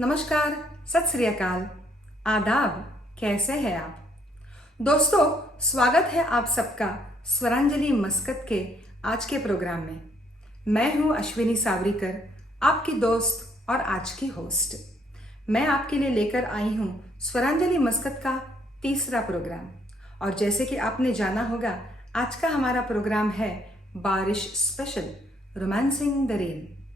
नमस्कार, सत श्री अकाल, आदाब। कैसे हैं आप दोस्तों? स्वागत है आप सबका स्वरांजलि मस्कत के आज के प्रोग्राम में। मैं हूं अश्विनी सावरीकर, आपकी दोस्त और आज की होस्ट। मैं आपके लिए लेकर आई हूं स्वरांजलि मस्कत का तीसरा प्रोग्राम। और जैसे कि आपने जाना होगा, आज का हमारा प्रोग्राम है बारिश स्पेशल, रोमांसिंग द रेन।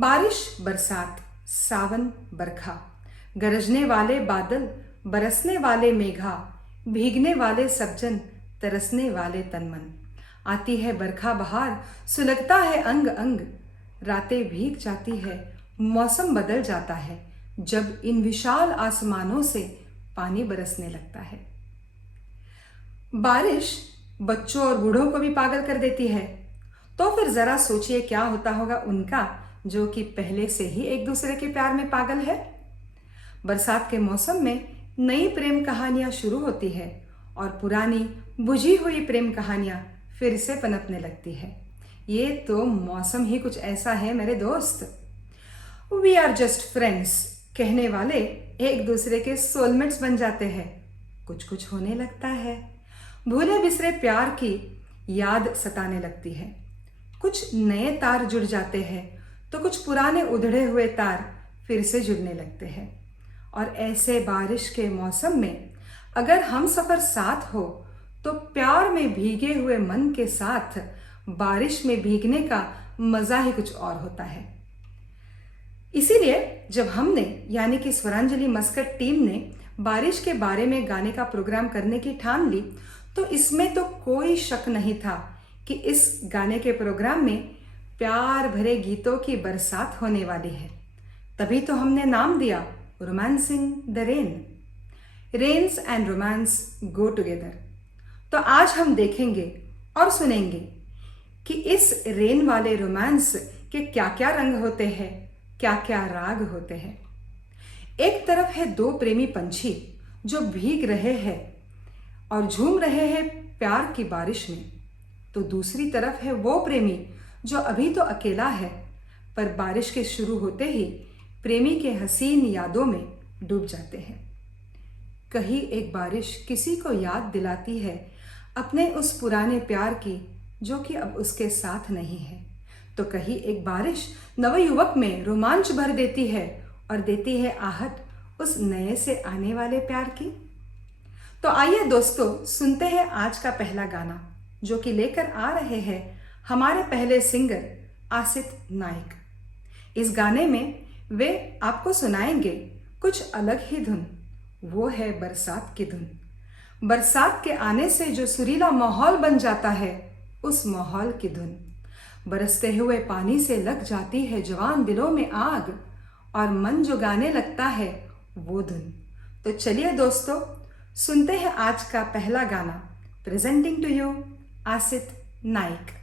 बारिश, बरसात, सावन, बरखा, गरजने वाले बादल, बरसने वाले मेघा, भीगने वाले सज्जन, तरसने वाले तनमन। आती है बरखा बहार, सुलगता है अंग अंग, रातें भीग जाती है, मौसम बदल जाता है, जब इन विशाल आसमानों से पानी बरसने लगता है। बारिश बच्चों और बूढ़ों को भी पागल कर देती है, तो फिर जरा सोचिए क्या होता होगा उनका, जो कि पहले से ही एक दूसरे के प्यार में पागल है। बरसात के मौसम में नई प्रेम कहानियां शुरू होती है और पुरानी बुझी हुई प्रेम कहानियां फिर से पनपने लगती है। ये तो मौसम ही कुछ ऐसा है मेरे दोस्त। वी आर जस्ट फ्रेंड्स कहने वाले एक दूसरे के सोलमेट्स बन जाते हैं। कुछ कुछ होने लगता है, भूले बिसरे प्यार की याद सताने लगती है। कुछ नए तार जुड़ जाते हैं तो कुछ पुराने उधड़े हुए तार फिर से जुड़ने लगते हैं। और ऐसे बारिश के मौसम में अगर हम सफ़र साथ हो तो प्यार में भीगे हुए मन के साथ बारिश में भीगने का मज़ा ही कुछ और होता है। इसीलिए जब हमने यानी कि स्वरांजलि मस्कत टीम ने बारिश के बारे में गाने का प्रोग्राम करने की ठान ली तो इसमें तो कोई शक नहीं था कि इस गाने के प्रोग्राम में प्यार भरे गीतों की बरसात होने वाली है। तभी तो हमने नाम दिया romancing the rain. Rains and romance go together. तो आज हम देखेंगे और सुनेंगे कि इस रेन वाले रोमांस के क्या क्या रंग होते हैं, क्या क्या राग होते हैं। एक तरफ है दो प्रेमी पंछी जो भीग रहे हैं और झूम रहे हैं प्यार की बारिश में, तो दूसरी तरफ है वो प्रेमी जो अभी तो अकेला है पर बारिश के शुरू होते ही प्रेमी के हसीन यादों में डूब जाते हैं। कहीं एक बारिश किसी को याद दिलाती है अपने उस पुराने प्यार की जो कि अब उसके साथ नहीं है, तो कहीं एक बारिश नवयुवक में रोमांच भर देती है और देती है आहट उस नए से आने वाले प्यार की। तो आइए दोस्तों सुनते हैं आज का पहला गाना जो कि लेकर आ रहे हैं हमारे पहले सिंगर आसित नाइक। इस गाने में वे आपको सुनाएंगे कुछ अलग ही धुन, वो है बरसात की धुन। बरसात के आने से जो सुरीला माहौल बन जाता है उस माहौल की धुन। बरसते हुए पानी से लग जाती है जवान दिलों में आग और मन जो गाने लगता है वो धुन। तो चलिए दोस्तों सुनते हैं आज का पहला गाना। प्रेजेंटिंग टू यू आसित नाइक।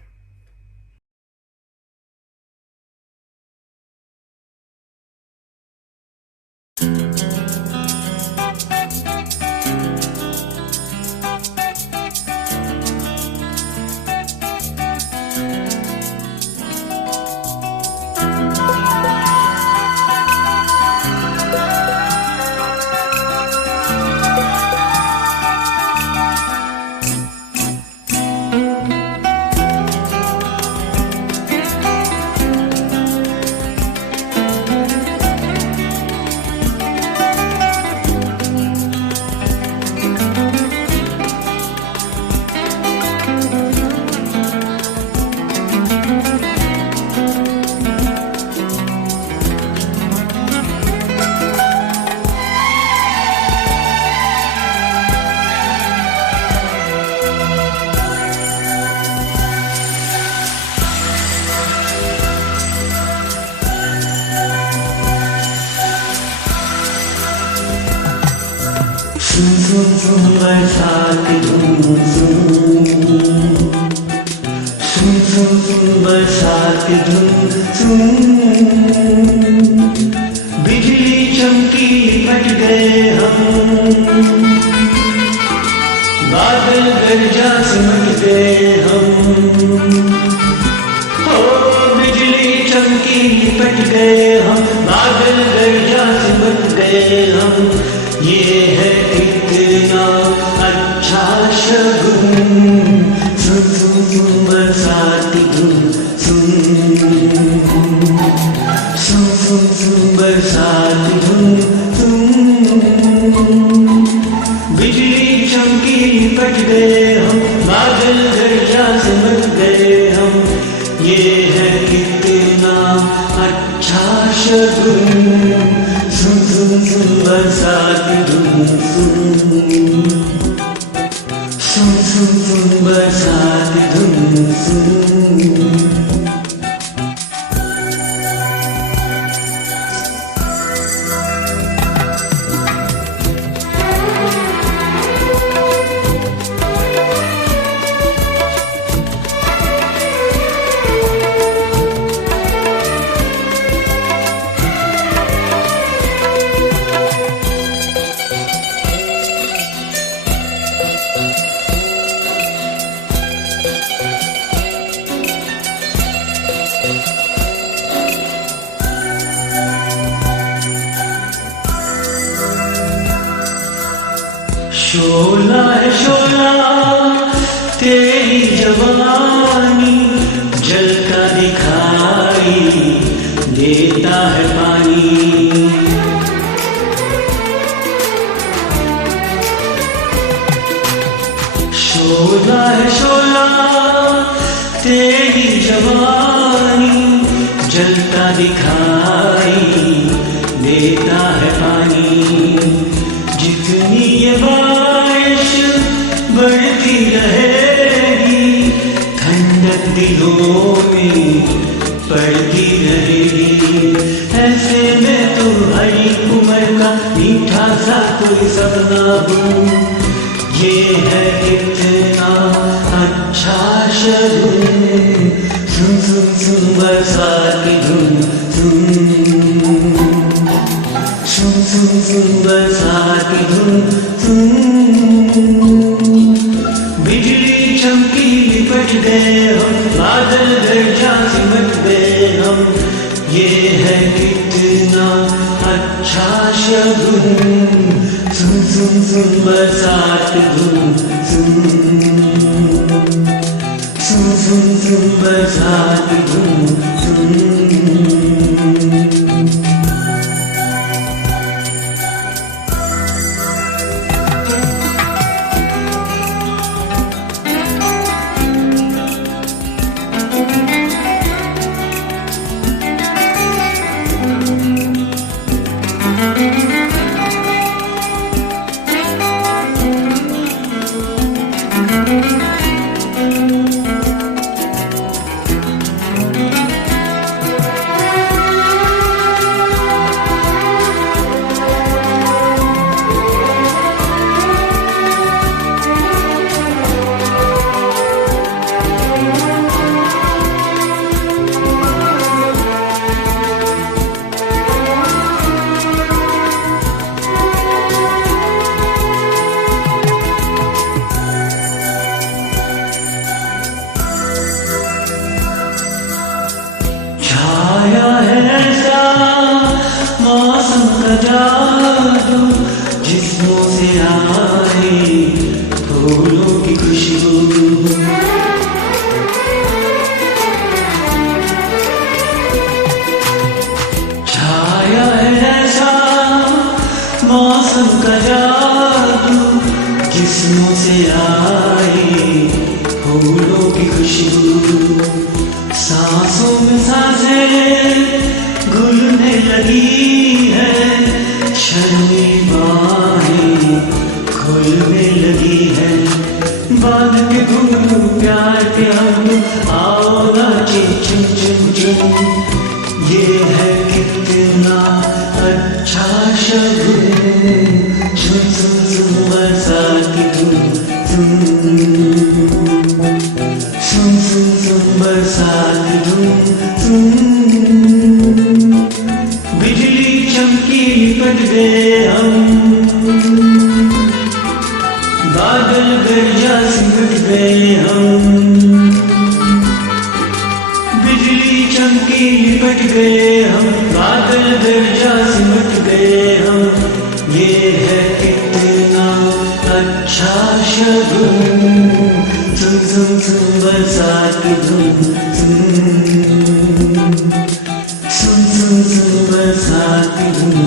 बरसात धूम बरसात धूम बिजली चमकी फट गए हम, बादल गरजा सिमट गए हम। हो बिजली चमकी फट गए हम, बादल गरजा सिमट गए हम। ये है कितना अच्छा शगुन, सुन सुन बरसात धुन सुन, सुन सुन सुन बरसात धुन सुन। बिजली चमकी फट गए हम, बादल गरजा सिमट गए हम। ये है कितना अच्छा शगुन, सुन सुन सुन बरसात धुन सुन, सुन सुन सुन बरसात धुन सुन। शोला है शोला तेरी जवानी, जलता देता है पानी। शोला है शोला तेरी जवानी, जलता दिखाई देता है पानी। जितनी ये बारिश बढ़ती रहेगी, ठंडक दिलों में पड़ती रहेगी। ऐसे में तो हरी उम्र का मीठा सा कोई सपना हूँ। ये है कितना अच्छा शगुन, सुन सुन सुन बरसात की धुन, सुन सुन सुन बरसात की धुन, बिजली चमकी लिपट गए हम, बादल गरजा सिमट गए हम। ये है कितना अच्छा शगुन, सुन सुन सुन बरसात की धुन, सुन सुन सुन बरसात की धुन, मौसम का जादू, जिस्मों से आए फूलों की खुशबू। छाया है ऐसा मौसम का जादू, जिस्मों से आए फूलों की खुशबू। सांसों में सांसें घुलने लगी है, शर्मी बाहें खुलने लगी है। बांध के घूमूं प्यार के हम, आओ नाचे चुम चुम चुम। ये है कितना अच्छा शगुन, सुन सुन सुन बरसात की धुन, सुन सुन सुन बरसात की धुन, बिजली चमकी लिपट गए हम, बादल गरजा सिमट गए हम। बिजली चमकी लिपट गए हम, बादल गरजा सिमट गए हम। ये है कितना अच्छा शगुन, सुन सुन सुन बरसात की धुन, सुन सुन सुन बरसात की धुन,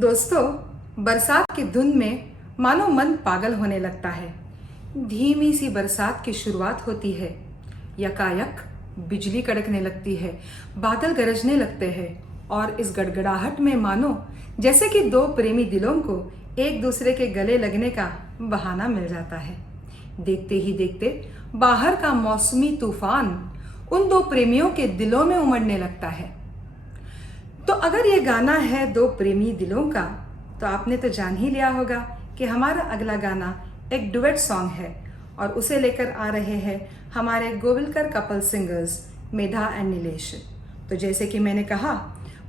दोस्तों, बरसात की धुन में मानो मन पागल होने लगता है। धीमी सी बरसात की शुरुआत होती है, यकायक बिजली कड़कने लगती है, बादल गरजने लगते हैं और इस गड़गड़ाहट में मानो जैसे कि दो प्रेमी दिलों को एक दूसरे के गले लगने का बहाना मिल जाता है। देखते ही देखते बाहर का मौसमी तूफान उन दो प्रेमियों के दिलों में उमड़ने लगता है। तो अगर ये गाना है दो प्रेमी दिलों का, तो आपने तो जान ही लिया होगा कि हमारा अगला गाना एक डुएट सॉन्ग है और उसे लेकर आ रहे हैं हमारे Govilkar couple singers Medha and Nilesh. तो जैसे कि मैंने कहा,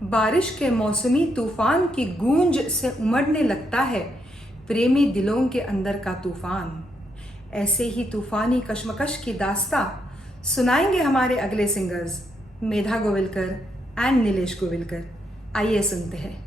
बारिश के मौसमी तूफान की गूंज से उमड़ने लगता है प्रेमी दिलों के अंदर का तूफान। ऐसे ही तूफानी कश्मकश की दास्तां सुनाएंगे हमारे अगले singers Medha Govilkar and Nilesh Govilkar. आइए सुनते हैं।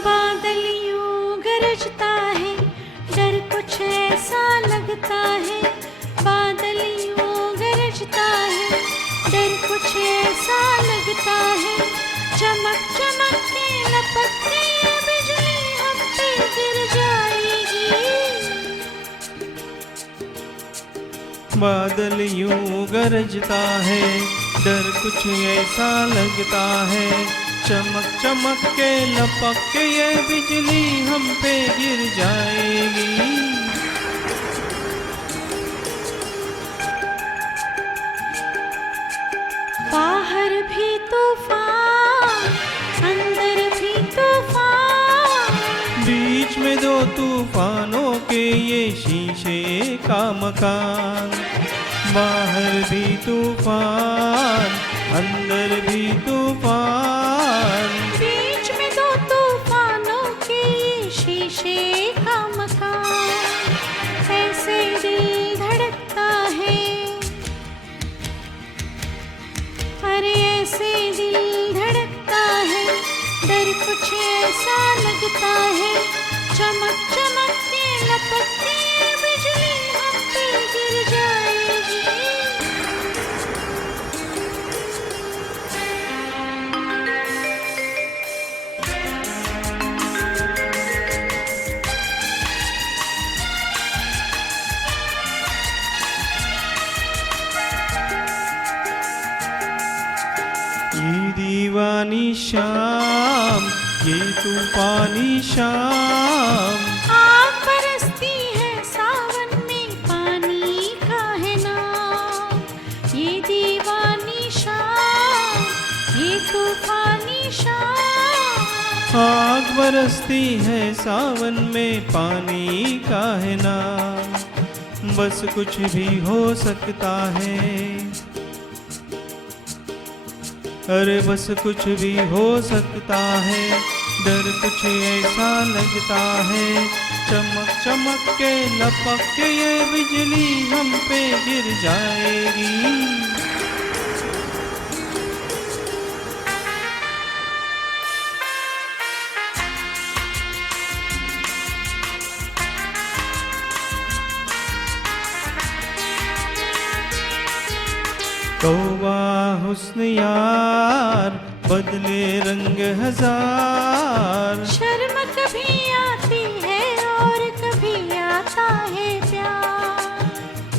बादल यूं गरजता है, डर कुछ ऐसा लगता है। बादल यूं गरजता है, डर कुछ ऐसा लगता है। चमक चमक के लपक के ये बिजली हम पे गिर जाएगी। बादल यूं गरजता है, डर कुछ ऐसा लगता है। चमक चमक के लपक के ये बिजली हम पे गिर जाएगी। बाहर भी तूफान, अंदर भी तूफान। बीच में दो तूफानों के ये शीशे का मकान। बाहर भी तूफान, अंदर भी तूफान। बीच में दो तूफानों के ये शीशे का मकान। ऐसे दिल धड़कता है, अरे ऐसे दिल धड़कता है। डर कुछ ऐसा लगता है। चमक चमक के लपक के ये बिजली हम पे गिर जाएगी। ये दीवानी शाम, ये तूफानी शाम। आग बरसती है सावन में, पानी का है नाम। ये दीवानी शाम, ये तूफानी शाम। आग बरसती है सावन में, पानी का है नाम। बस कुछ भी हो सकता है, अरे बस कुछ भी हो सकता है। डर कुछ ऐसा लगता है। चमक चमक के लपक के ये बिजली हम पे गिर जाएगी। तौबा हुस्न यार, बदले रंग हजार। शर्म कभी आती है और कभी आता है प्यार।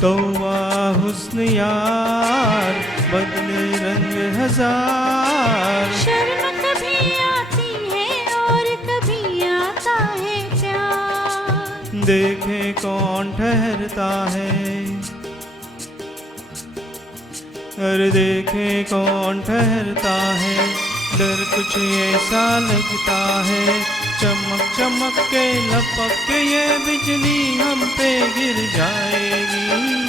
तौबा हुस्न यार, बदले रंग हजार। शर्म कभी आती है और कभी आता है प्यार। देखे कौन ठहरता है, अरे देखे कौन ठहरता है। डर कुछ ऐसा लगता है। चमक चमक के लपक के ये बिजली हम पे गिर जाएगी।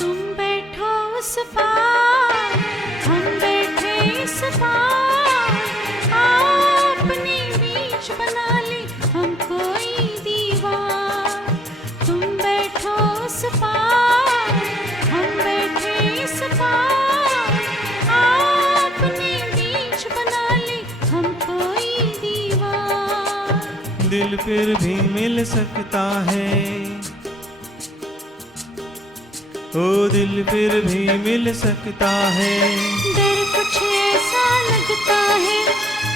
तुम बैठो उस पार, दिल फिर भी मिल सकता है, ओ दिल फिर भी मिल सकता है। डर कुछ ऐसा लगता है,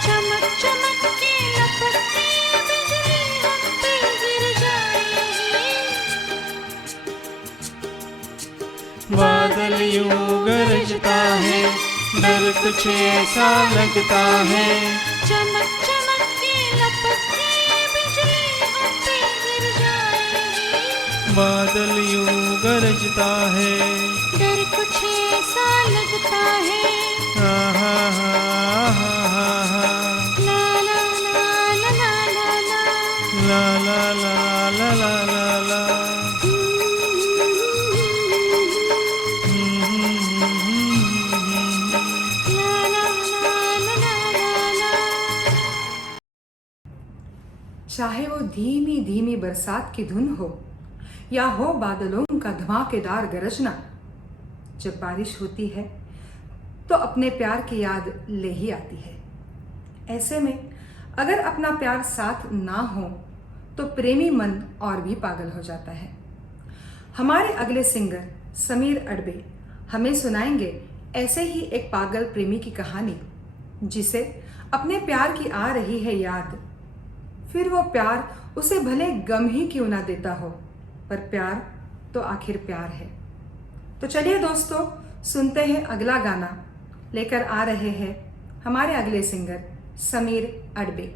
चमक चमक के लपकती बिजली हम पे गिर जाए। बादल यूं गरजता है, डर कुछ ऐसा लगता है। चमक चमक के लपकती बिजली हम पे गिर जाए। बादल यूं गरजता है, डर कुछ ऐसा लगता है। आहा हा हा हा, ला ला ला ला ला ला ला। ला ला ला ला ला ला ला। चाहे वो धीमी धीमी बरसात की धुन हो या हो बादलों का धमाकेदार गरजना, जब बारिश होती है तो अपने प्यार की याद ले ही आती है। ऐसे में अगर अपना प्यार साथ ना हो तो प्रेमी मन और भी पागल हो जाता है। हमारे अगले सिंगर समीर अडबे हमें सुनाएंगे ऐसे ही एक पागल प्रेमी की कहानी, जिसे अपने प्यार की आ रही है याद। फिर वो प्यार उसे भले गम ही क्यों ना देता हो, पर प्यार तो आखिर प्यार है। तो चलिए दोस्तों, सुनते हैं अगला गाना। लेकर आ रहे हैं हमारे अगले सिंगर समीर अडबे।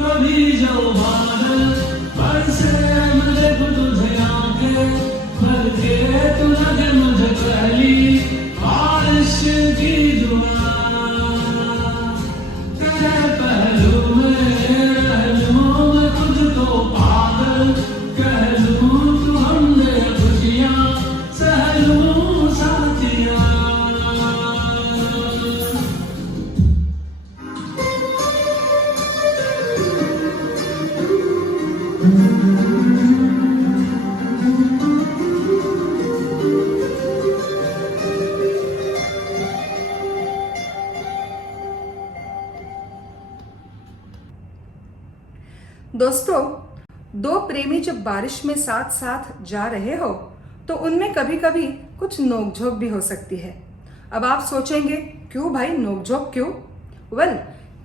कभी जो बादल बरसे मुझे तुझे आंखें भर के तू लगे मुझे पहली बारिश की दुआ तेरे पहलू में खुद तो पागल कह लूं तू हमने खुशियां सहलूं साथिया दोस्तों, दो प्रेमी जब बारिश में साथ साथ जा रहे हो तो उनमें कभी कभी कुछ नोकझोंक भी हो सकती है। अब आप सोचेंगे क्यों भाई, नोकझोंक क्यों? वेल,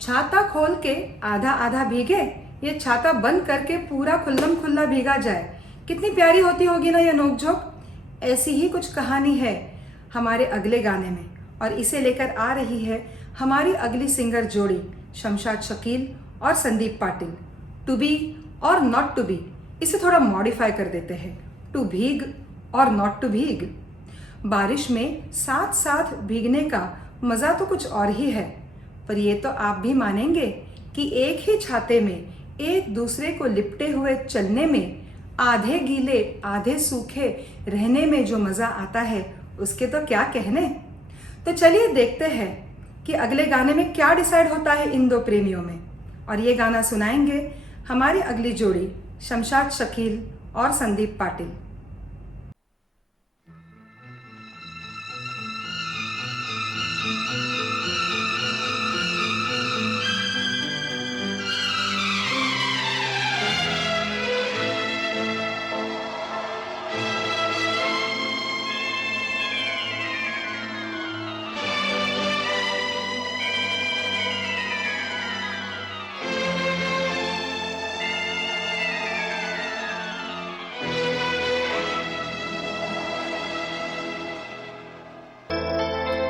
छाता खोल के आधा आधा भीगे, ये छाता बंद करके पूरा खुल्लम खुल्ला भीगा जाए, कितनी प्यारी होती होगी ना ये नोकझोंक। ऐसी ही कुछ कहानी है हमारे अगले गाने में, और इसे लेकर आ रही है हमारी अगली सिंगर जोड़ी शमशाद शकील और संदीप पाटिल। टू बी और नॉट टू बी, इसे थोड़ा मॉडिफाई कर देते हैं, टू भीग और नॉट टू भीग। बारिश में साथ साथ भीगने का मज़ा तो कुछ और ही है, पर ये तो आप भी मानेंगे कि एक ही छाते में एक दूसरे को लिपटे हुए चलने में, आधे गीले आधे सूखे रहने में जो मज़ा आता है उसके तो क्या कहने। तो चलिए देखते हैं कि अगले गाने में क्या डिसाइड होता है इन दो प्रेमियों में, और ये गाना सुनाएंगे हमारी अगली जोड़ी शमशाद शकील और संदीप पाटिल।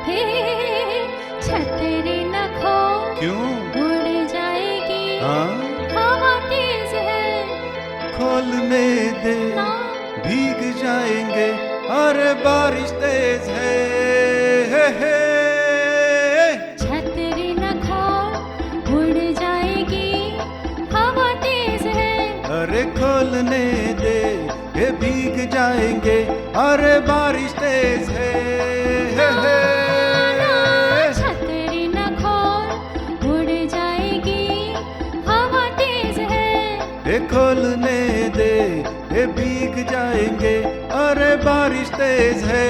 हे छतरी न खो, क्यों? उड़ जाएगी, हाँ? हवा तेज है खोलने दे, ना। भीग जाएंगे, अरे बारिश तेज है। हे। छतरी न खो, उड़ जाएगी, हवा तेज है अरे खोलने दे, ये भीग जाएंगे, अरे बारिश तेज है। हे। छतरी न खो, उड़ जाएगी, हवा तेज है ये खोलने दे, ये भीग जाएंगे, अरे बारिश तेज है।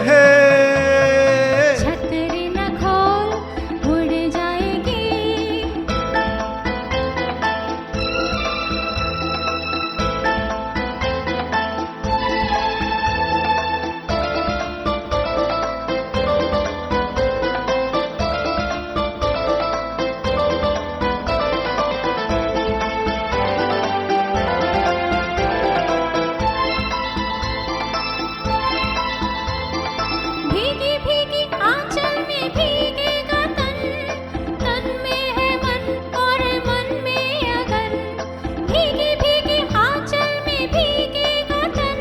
हे। छतरी न खो, उड़ जाएगी। भीगी भीगी आंचल में भीगेगा तन, तन में है मन और मन में अगन। भीगी भीगी आंचल में भीगेगा तन,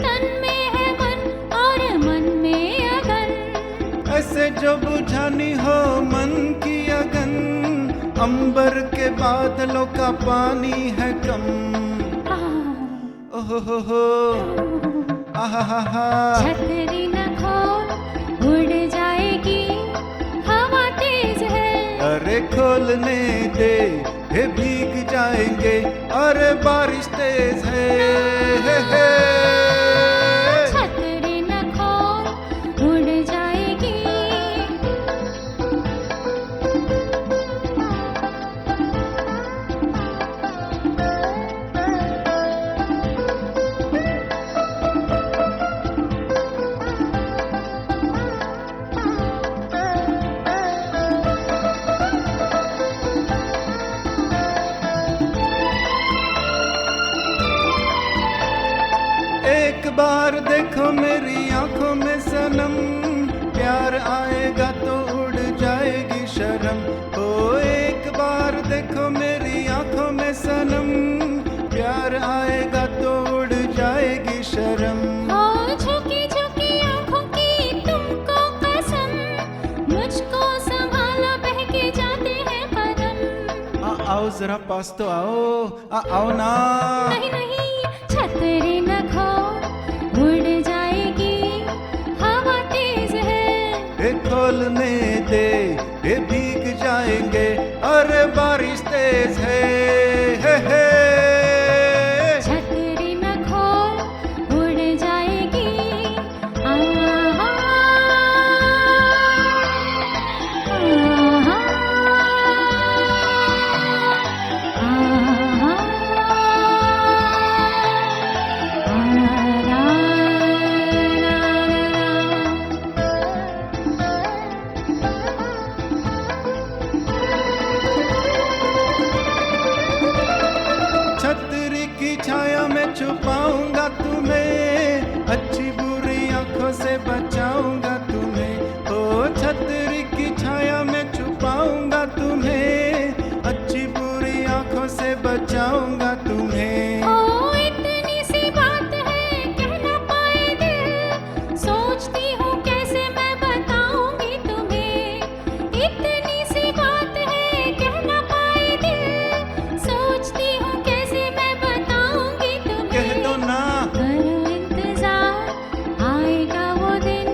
तन में है मन और मन में अगन। ऐसे जो बुझानी हो मन की अगन, अंबर के बादलों का पानी है कम। ओहो हो, आहा। छतरी न खो, उड़ जाएगी, हवा तेज है अरे खोलने दे, ये भीग जाएंगे, अरे बारिश तेज है। हे। छतरी न खो, उड़ जाएगी। एक बार देखो मेरी आंखों में सनम, आएगा तो उड़ जाएगी शर्म। ओ एक बार देखो मेरी आंखों में सनम, प्यार आएगा तो उड़ जाएगी शर्म। हो झुकी झुकी आंखों की तुमको कसम, मुझको संभालो बहके जाते हैं कदम। आओ जरा पास तो आओ ना। नहीं नहीं छतरी न खो, उड़ जाएगी, हवा तेज है। ए खोलने दे, ए भीग जाएंगे, अरे बारिश तेज है। हे। छतरी न खोल, उड़ जाएगी। आहा, आहा, छतरी की छाया में छुपाऊंगा तुम्हें, अच्छी बुरी आंखों से बचाऊंगा तुम्हें। ओ छतरी की छाया में छुपाऊंगा तुम्हें, अच्छी बुरी आंखों से बचाऊंगा तुम्हें। ओ इतनी सी बात है कह ना पाए दिल, सोचती हूँ कैसे मैं बताऊंगी तुम्हें। इतनी सी बात है कह ना पाए दिल, सोचती हूँ कैसे मैं बताऊंगी तुम्हें। कह दो ना। करो इंतजार, आएगा वो दिन,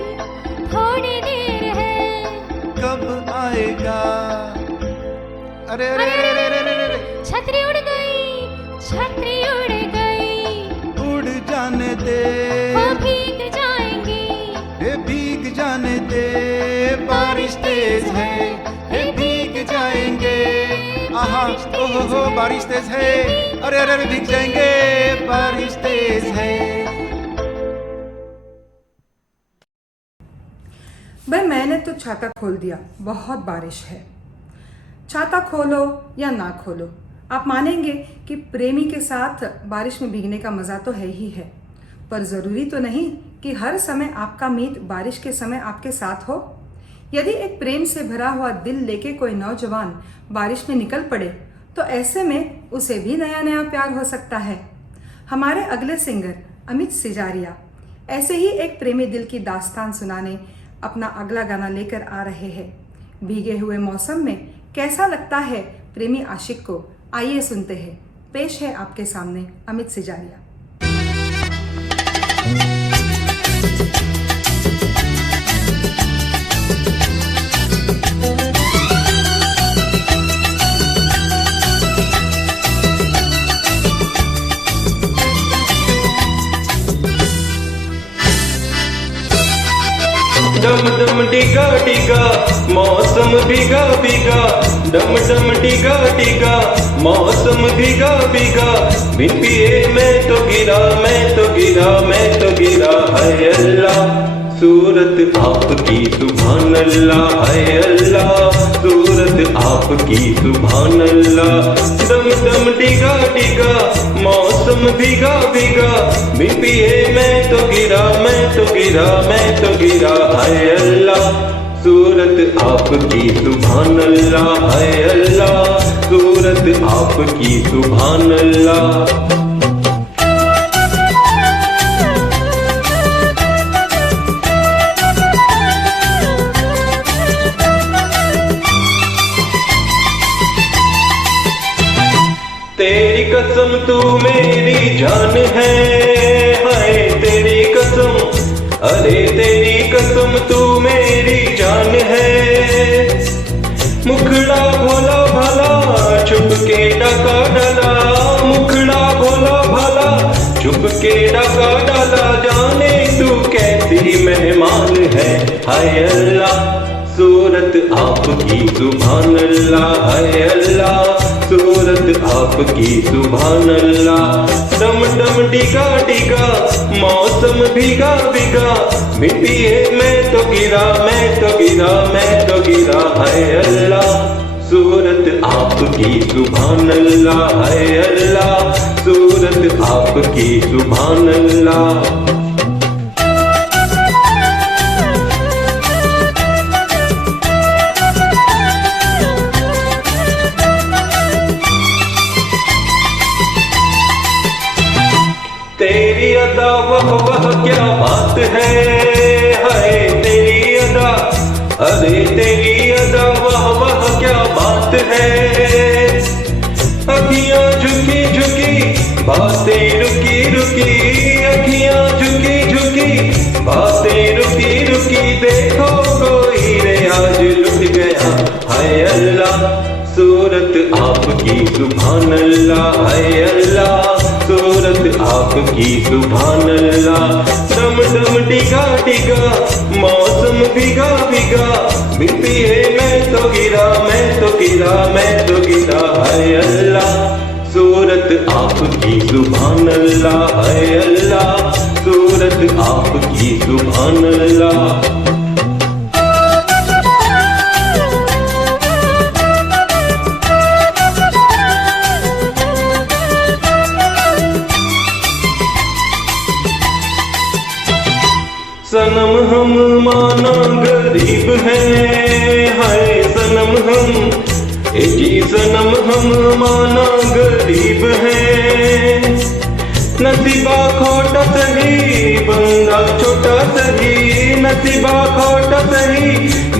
थोड़ी देर है। कब आएगा? अरे अरे अरे अरे अरे अरे, अरे। छतरी उड़ गई, छतरी उड़ गई। उड़ जाने दे, वो भीग जाएंगी, ए भीग जाने दे, बारिश तेज है, ए भीग जाएंगे। आहा ओहो बारिश तेज है, अरे अरे अरे भीग जाएंगे, बारिश तेज है। भाई मैंने तो छाता खोल दिया, बहुत बारिश है। छाता खोलो या ना खोलो, आप मानेंगे कि प्रेमी के साथ बारिश में भीगने का मज़ा तो है ही है, पर ज़रूरी तो नहीं कि हर समय आपका मीत बारिश के समय आपके साथ हो। यदि एक प्रेम से भरा हुआ दिल लेके कोई नौजवान बारिश में निकल पड़े तो ऐसे में उसे भी नया नया प्यार हो सकता है। हमारे अगले सिंगर अमित सिजारिया ऐसे ही एक प्रेमी दिल की दास्तान सुनाने अपना अगला गाना लेकर आ रहे हैं। भीगे हुए मौसम में कैसा लगता है प्रेमी आशिक को, आइए सुनते हैं। पेश है आपके सामने अमित सिजारिया। डम डम डिगा डिगा मौसम भीगा भीगा, डम डम डिगा डिगा मौसम भीगा भीगा। बिन पिए मैं तो गिरा, मैं तो गिरा, मैं तो गिरा। है अल्लाह सूरत आपकी सुभान अल्लाह, है अल्लाह सूरत आपकी सुभान अल्लाह। डम डम डिगा डिगा मौसम भीगा भीगा, बिन पिए मैं तो गिरा, मैं तो गिरा, मैं तो गिरा। है अल्लाह सूरत आपकी सुभान अल्लाह, है अल्लाह सूरत आपकी सुभान अल्लाह। तेरी कसम तू मेरी जान है, हाय तेरी कसम, अरे तेरी कसम तू मेरी जान है। मुखड़ा भोला भाला छुप के डाका डाला, मुखड़ा भोला भाला छुप के डाका डाला। जाने तू कैसी मेहमान है, हाय अल्लाह सूरत आपकी सुभान अल्लाह, है अल्लाह सूरत आपकी सुभान अल्लाह। डम डम डिगा डिगा मौसम भीगा भीगा, मिट्टी है मैं तो गिरा, मैं तो गिरा, मैं तो गिरा। है अल्लाह सूरत आपकी सुभान अल्लाह, है अल्लाह सूरत आपकी सुभान अल्लाह। अदा वह क्या बात है, हाय तेरी अदा, अरे तेरी अदा वह क्या बात है। अखियां झुकी झुकी बातें रुकी रुकी, अखियां झुकी झुकी बातें रुकी रुकी, देखो कोई रे आज लुट गया, हाय अल्लाह सूरत आपकी सुभान अल्लाह, हाय अल्लाह सूरत आपकी सुभान अल्लाह। दम दम डिगा डिगा मौसम भिगा भिगा, बिन पिए मैं तो गिरा मैं तो गिरा मैं तो गिरा, हाय अल्लाह सूरत आपकी सुभान अल्लाह, हाय अल्लाह सूरत आपकी सुभान अल्लाह। सनम हम माना गरीब हैं, हाय सनम हम, जी सनम हम माना गरीब हैं। नसीबा खोटा सही बंदा छोटा सही, नसीबा खोटा सही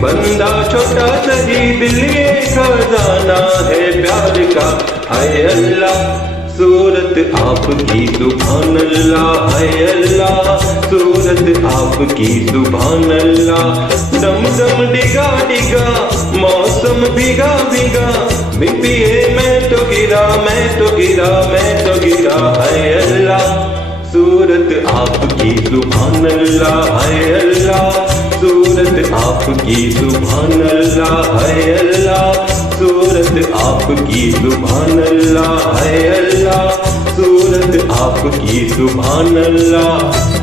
बंदा छोटा सही, दिल ये खजाना है प्यार का, हाय अल्लाह सूरत आपकी सुभान अल्लाह, हाय अल्लाह सूरत आपकी सुभान अल्लाह। दम दम डिगा डिगा मौसम भिगा भिगा, बिन पिए मैं तो गिरा मैं तो गिरा मैं तो गिरा, हाय अल्लाह सूरत आपकी सुभान अल्लाह, हाय अल्लाह सूरत आपकी सुभान अल्लाह, हाय अल्लाह सूरत आपकी सुभान अल्लाह, हाय अल्लाह सूरत आपकी सुभान अल्लाह।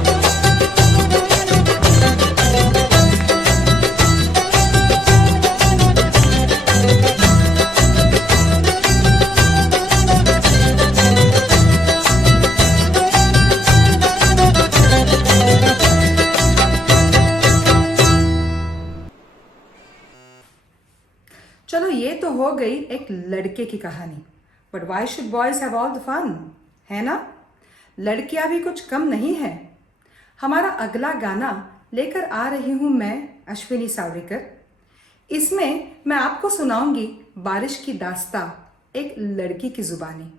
चलो ये तो हो गई एक लड़के की कहानी, but why should boys have all the fun, है ना। लड़कियां भी कुछ कम नहीं है। हमारा अगला गाना लेकर आ रही हूँ मैं अश्विनी सावरिकर। इसमें मैं आपको सुनाऊंगी बारिश की दास्तां एक लड़की की जुबानी,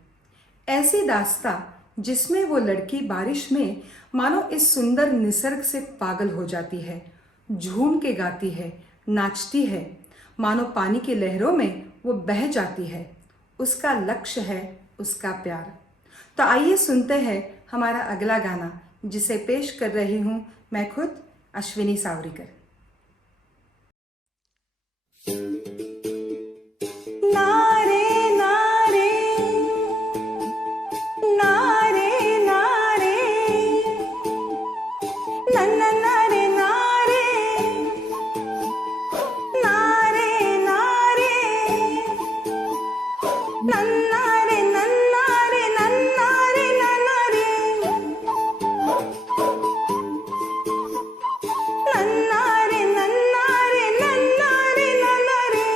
ऐसी दास्तां जिसमें वो लड़की बारिश में मानो इस सुंदर निसर्ग से पागल हो जाती है, झूम के गाती है, नाचती है, मानो पानी की लहरों में वो बह जाती है। उसका लक्ष्य है उसका प्यार। तो आइए सुनते हैं हमारा अगला गाना, जिसे पेश कर रही हूँ मैं खुद अश्विनी सावरिकर। नारे नारे नारे नारे नन्ना नारे नारे नारे नारे नन्नारे नन्नारे नन्नारे नन्नारे नन्नारे नन्नारे नन्नारे नन्नारे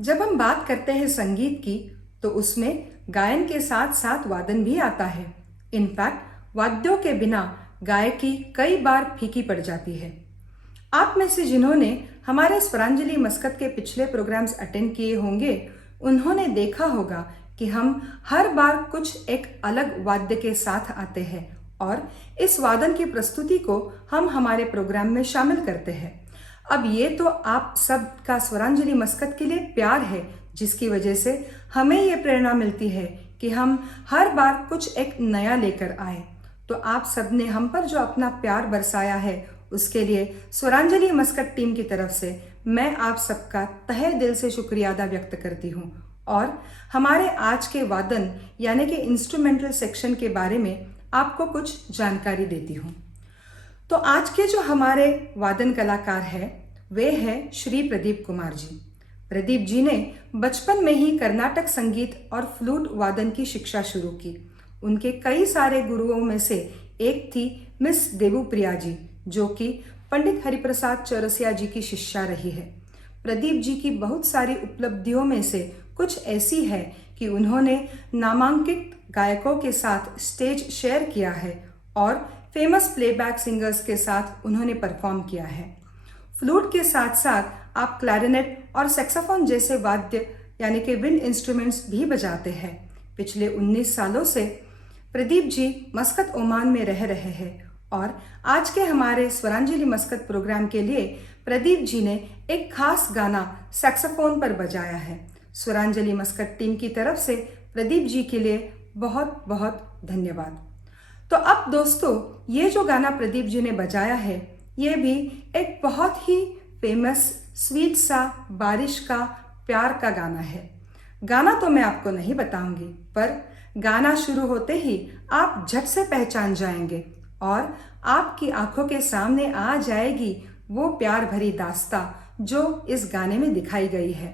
जब हम बात करते हैं संगीत की तो उसमें गायन के साथ साथ वादन भी आता है। इनफैक्ट वाद्यों के बिना गायकी कई बार फीकी पड़ जाती है। आप में से जिन्होंने हमारे स्वरांजलि मस्कत के पिछले प्रोग्राम्स अटेंड किए होंगे उन्होंने देखा होगा कि हम हर बार कुछ एक अलग वाद्य के साथ आते हैं और इस वादन की प्रस्तुति को हम हमारे प्रोग्राम में शामिल करते हैं। अब ये तो आप सब का स्वरांजलि मस्कत के लिए प्यार है जिसकी वजह से हमें ये प्रेरणा मिलती है कि हम हर बार कुछ एक नया लेकर आए। तो आप सब ने हम पर जो अपना प्यार बरसाया है उसके लिए स्वरांजलि मस्कत टीम की तरफ से मैं आप सबका तहे दिल से शुक्रिया अदा व्यक्त करती हूँ और हमारे आज के वादन यानी कि इंस्ट्रूमेंटल सेक्शन के बारे में आपको कुछ जानकारी देती हूँ। तो आज के जो हमारे वादन कलाकार हैं वे हैं श्री प्रदीप कुमार जी। प्रदीप जी ने बचपन में ही कर्नाटक संगीत और फ्लूट वादन की शिक्षा शुरू की। उनके कई सारे गुरुओं में से एक थी मिस देवुप्रिया जी जो कि पंडित हरिप्रसाद चौरसिया जी की शिष्या रही है। प्रदीप जी की बहुत सारी उपलब्धियों में से कुछ ऐसी है कि उन्होंने नामांकित गायकों के साथ स्टेज शेयर किया है और फेमस प्लेबैक सिंगर्स के साथ उन्होंने परफॉर्म किया है। फ्लूट के साथ साथ आप क्लैरिनेट और सैक्सोफोन जैसे वाद्य यानी कि विंड इंस्ट्रूमेंट्स भी बजाते हैं। पिछले 19 सालों से प्रदीप जी मस्कत ओमान में रह रहे हैं और आज के हमारे स्वरांजलि मस्कत प्रोग्राम के लिए प्रदीप जी ने एक खास गाना सैक्सोफोन पर बजाया है। स्वरांजलि मस्कत टीम की तरफ से प्रदीप जी के लिए बहुत बहुत धन्यवाद। तो अब दोस्तों ये जो गाना प्रदीप जी ने बजाया है ये भी एक बहुत ही फेमस स्वीट सा बारिश का प्यार का गाना है। गाना तो मैं आपको नहीं बताऊंगी पर गाना शुरू होते ही आप झट से पहचान जाएंगे और आपकी आंखों के सामने आ जाएगी वो प्यार भरी दास्तां जो इस गाने में दिखाई गई है।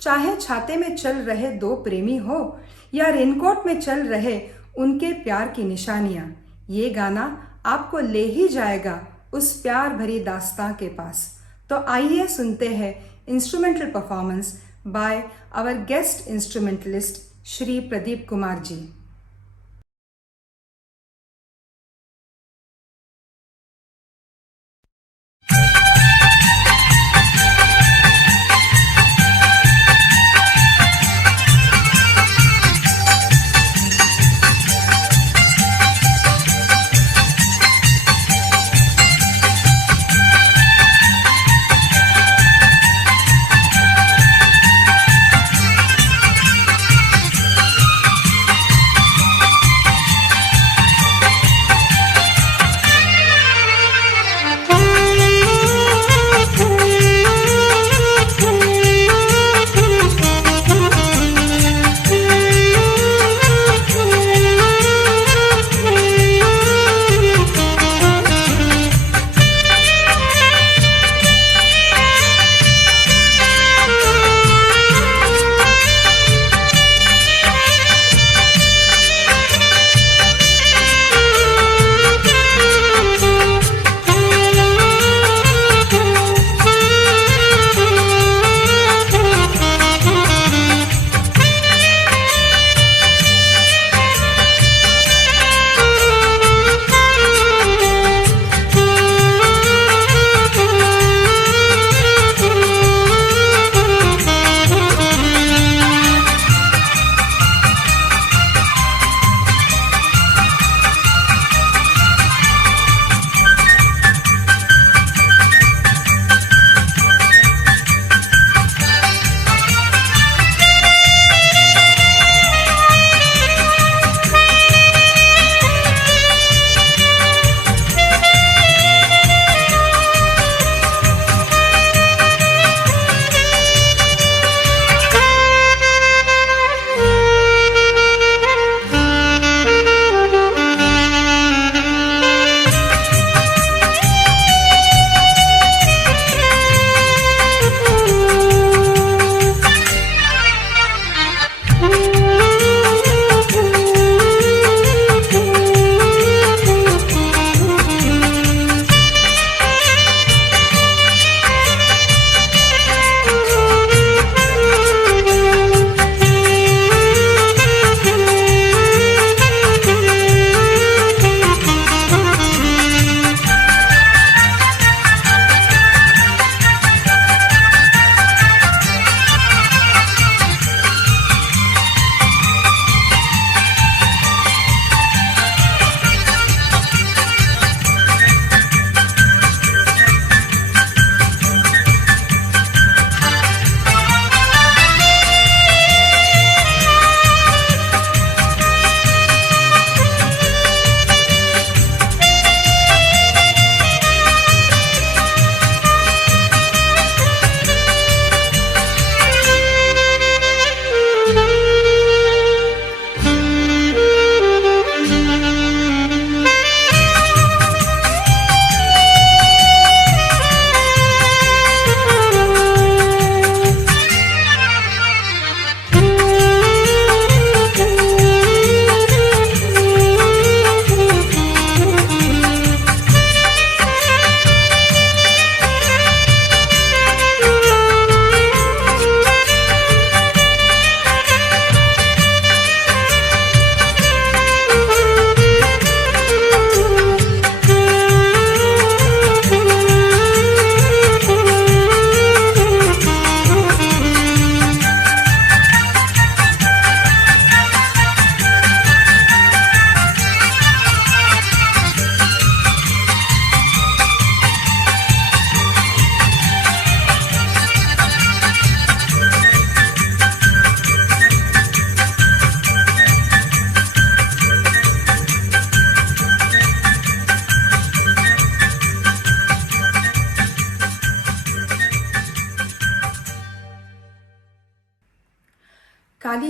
चाहे छाते में चल रहे दो प्रेमी हो या रेनकोट में चल रहे उनके प्यार की निशानियां, ये गाना आपको ले ही जाएगा उस प्यार भरी दास्तां के पास। तो आइए सुनते हैं instrumental performance by our guest instrumentalist Shri Pradeep Kumar ji.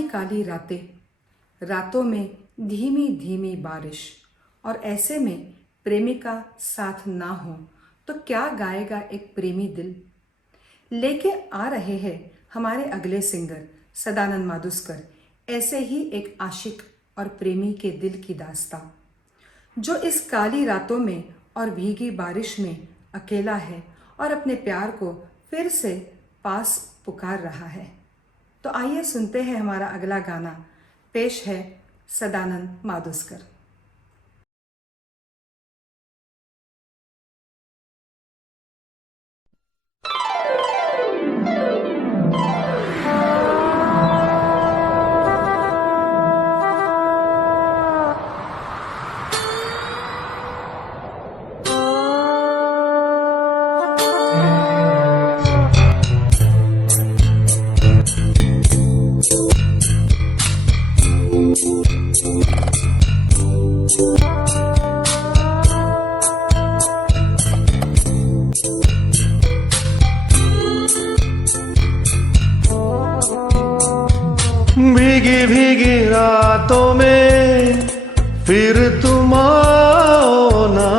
काली रातें, रातों में धीमी धीमी बारिश, और ऐसे में प्रेमी का साथ ना हो तो क्या गाएगा एक प्रेमी दिल। लेके आ रहे हैं हमारे अगले सिंगर सदानंद माधुस्कर ऐसे ही एक आशिक और प्रेमी के दिल की दास्तां, जो इस काली रातों में और भीगी बारिश में अकेला है और अपने प्यार को फिर से पास पुकार रहा है। तो आइए सुनते हैं हमारा अगला गाना। पेश है सदानंद माधुस्कर। भीगी भीगी रातों में फिर तुम आओ ना,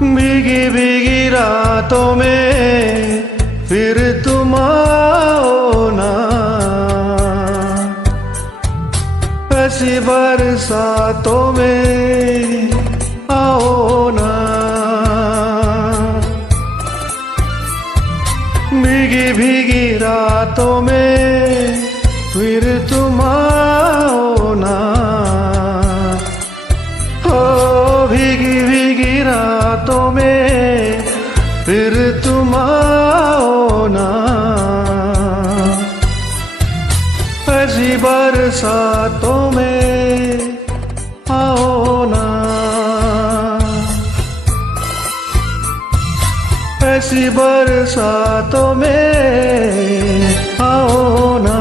भीगी भीगी रातों में फिर तुम आओ ना, ऐसी बरसातों में आओ ना, भीगी भीगी रातों में फिर तुम आओ ना, हो भीगी भीगी रातों में फिर तुम आओ ना, ऐसी बरसातों में आओ ना, ऐसी बरसातों में आओ ना।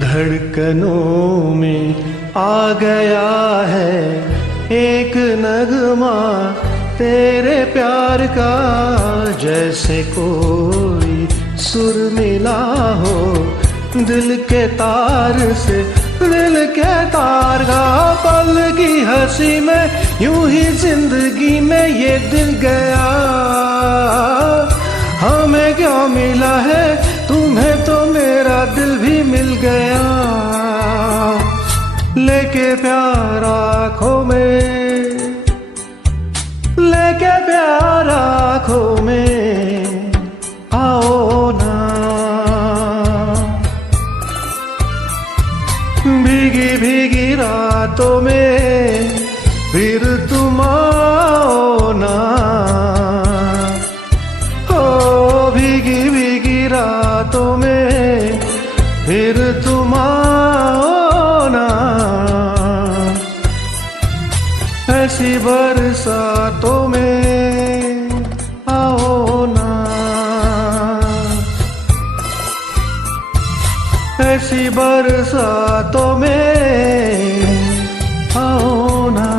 धड़कनों में आ गया है एक नगमा तेरे प्यार का, जैसे कोई सुर मिला हो दिल के तार से, दिल के तार का पल की हंसी में, यूं ही जिंदगी में ये दिल गया। हमें क्या मिला है, तुम्हें तो मेरा दिल भी मिल गया, लेके प्यार आँखों में, लेके प्यार आँखों में आओ ना, भीगी भीगी रातों में फिर तुम आओ ना, हो भीगी भीगी रातों में फिर तुम आओ ना, ऐसी बरसातों में आओ ना, ऐसी बरसातों में आओ ना।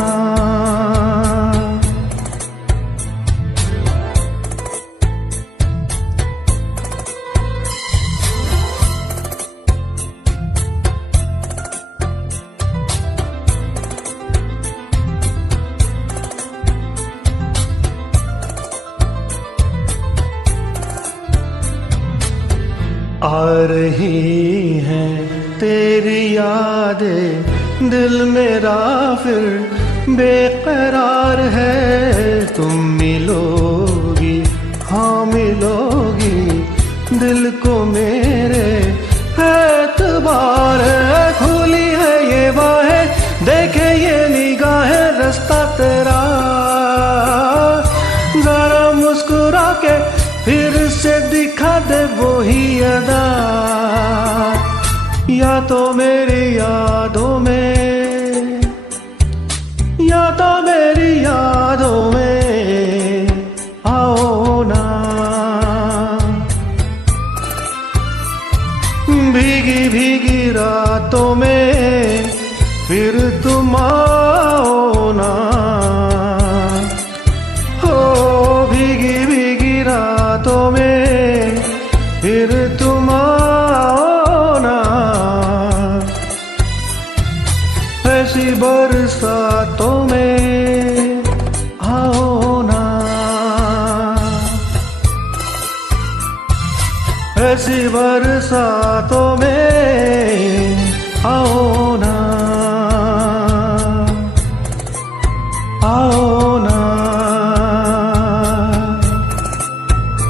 आ रही हैं तेरी यादें, दिल मेरा फिर बेकरार है, तुम मिलोगी हाँ मिलोगी, दिल को मेरे एतबार है, खुली है ये बाहें, देखे ये निगाहें, रास्ता तेरा, जरा मुस्कुरा के फिर से दिखा दे वो ही अदा, या तो मेरी यादों में, या तो मेरी याद तुम आओ ना, हो भीगी भीगी रातों में फिर तुम आओ ना, ऐसी बरसातों में आओ ना, ऐसी बरसातों में आओ ना, आओ ना,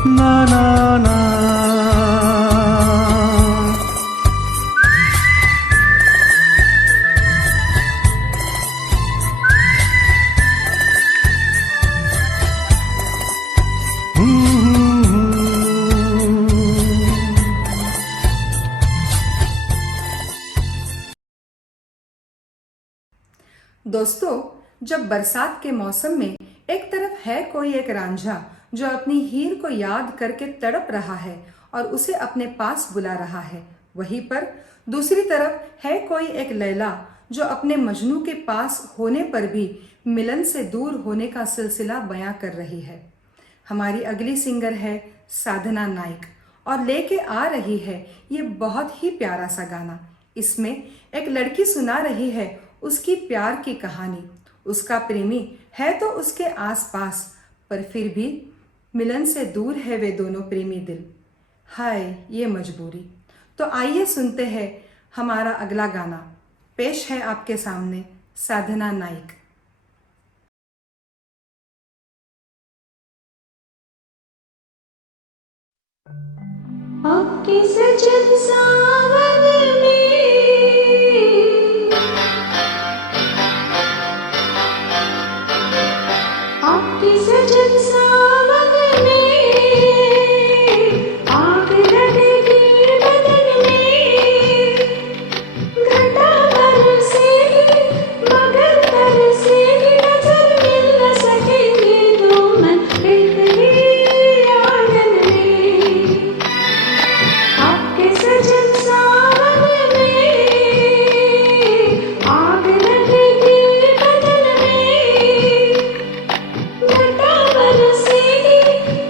ना ना ना। दोस्तों, जब बरसात के मौसम में एक तरफ है कोई एक रांझा जो अपनी हीर को याद करके तड़प रहा है और उसे अपने पास बुला रहा है, वहीं पर दूसरी तरफ है कोई एक लैला जो अपने मजनू के पास होने पर भी मिलन से दूर होने का सिलसिला बयां कर रही है। हमारी अगली सिंगर है साधना नाइक और लेके आ रही है ये बहुत ही प्यारा सा गाना। इसमें एक लड़की सुना रही है उसकी प्यार की कहानी। उसका प्रेमी है तो उसके आसपास, पर फिर भी मिलन से दूर है वे दोनों प्रेमी दिल। हाय ये मजबूरी। तो आइए सुनते हैं हमारा अगला गाना। पेश है आपके सामने साधना नाइक। आपके सजन सावन में आपके सजन सावन में आग लगेगी बदन में, घटा बरसेगी मगर तरसेगी, नजर मिल न सकेंगे दो मन एक ही आंगन में। आपके सजन सावन में आग लगेगी बदन में, घटा बरसेगी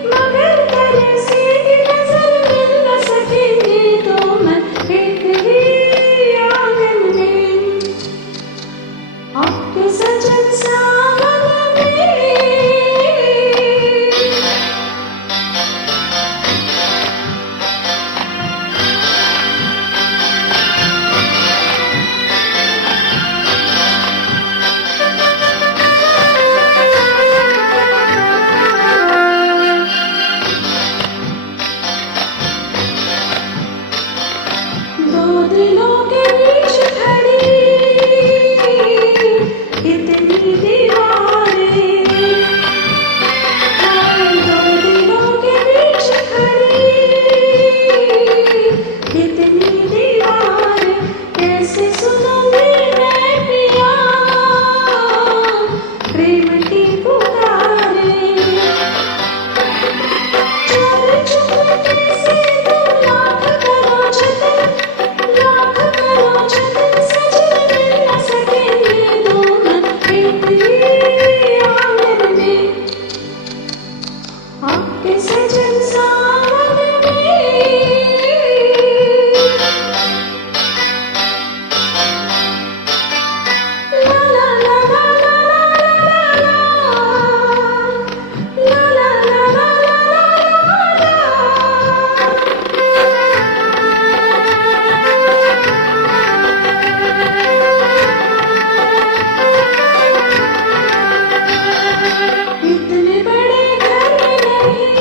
मगर तरसेगी, नजर मिल न सकेंगे दो मन एक ही आंगन में। आपके सजन सावन में दो दिलों के बीच खड़ी इतनी दीवारें, दो दिलों के बीच खड़ी इतनी दीवारें, कैसे सुनूंगी मैं पिया प्रेम की पुकारें। चल चुपके से तुम लाख करो जतन, लाख करो जतन, सजन मिल न सकेंगे दो मन एक ही आंगन में। आपके सजन सावन में ला ला ला ला ला ला ला ला इतने बड़े घर में नहीं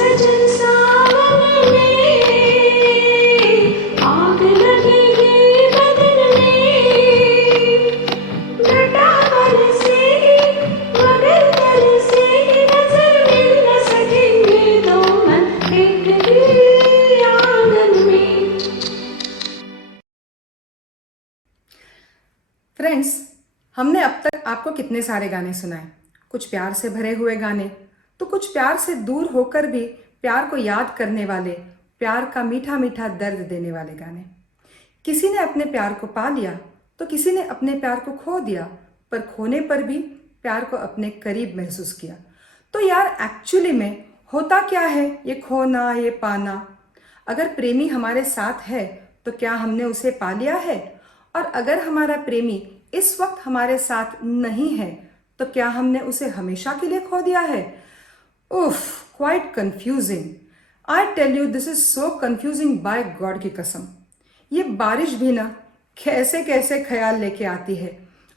सजन सावन में आग लगेगी बदन में घटा बरसेगी मगर तरसेगी नजर मिल न सकेंगे दो मन एक ही आंगन में। फ्रेंड्स, हमने अब तक आपको कितने सारे गाने सुनाए, कुछ प्यार से भरे हुए गाने, तो कुछ प्यार से दूर होकर भी प्यार को याद करने वाले, प्यार का मीठा मीठा दर्द देने वाले गाने। किसी ने अपने प्यार को पा लिया तो किसी ने अपने प्यार को खो दिया, पर खोने पर भी प्यार को अपने करीब महसूस किया। तो यार एक्चुअली में होता क्या है ये खोना, ये पाना? अगर प्रेमी हमारे साथ है तो क्या हमने उसे पा लिया है? और अगर हमारा प्रेमी इस वक्त हमारे साथ नहीं है तो क्या हमने उसे हमेशा के लिए खो दिया है? उफ, quite confusing. I tell you, this is so confusing by god की कसम। ये बारिश भी ना कैसे कैसे ख्याल लेके आती है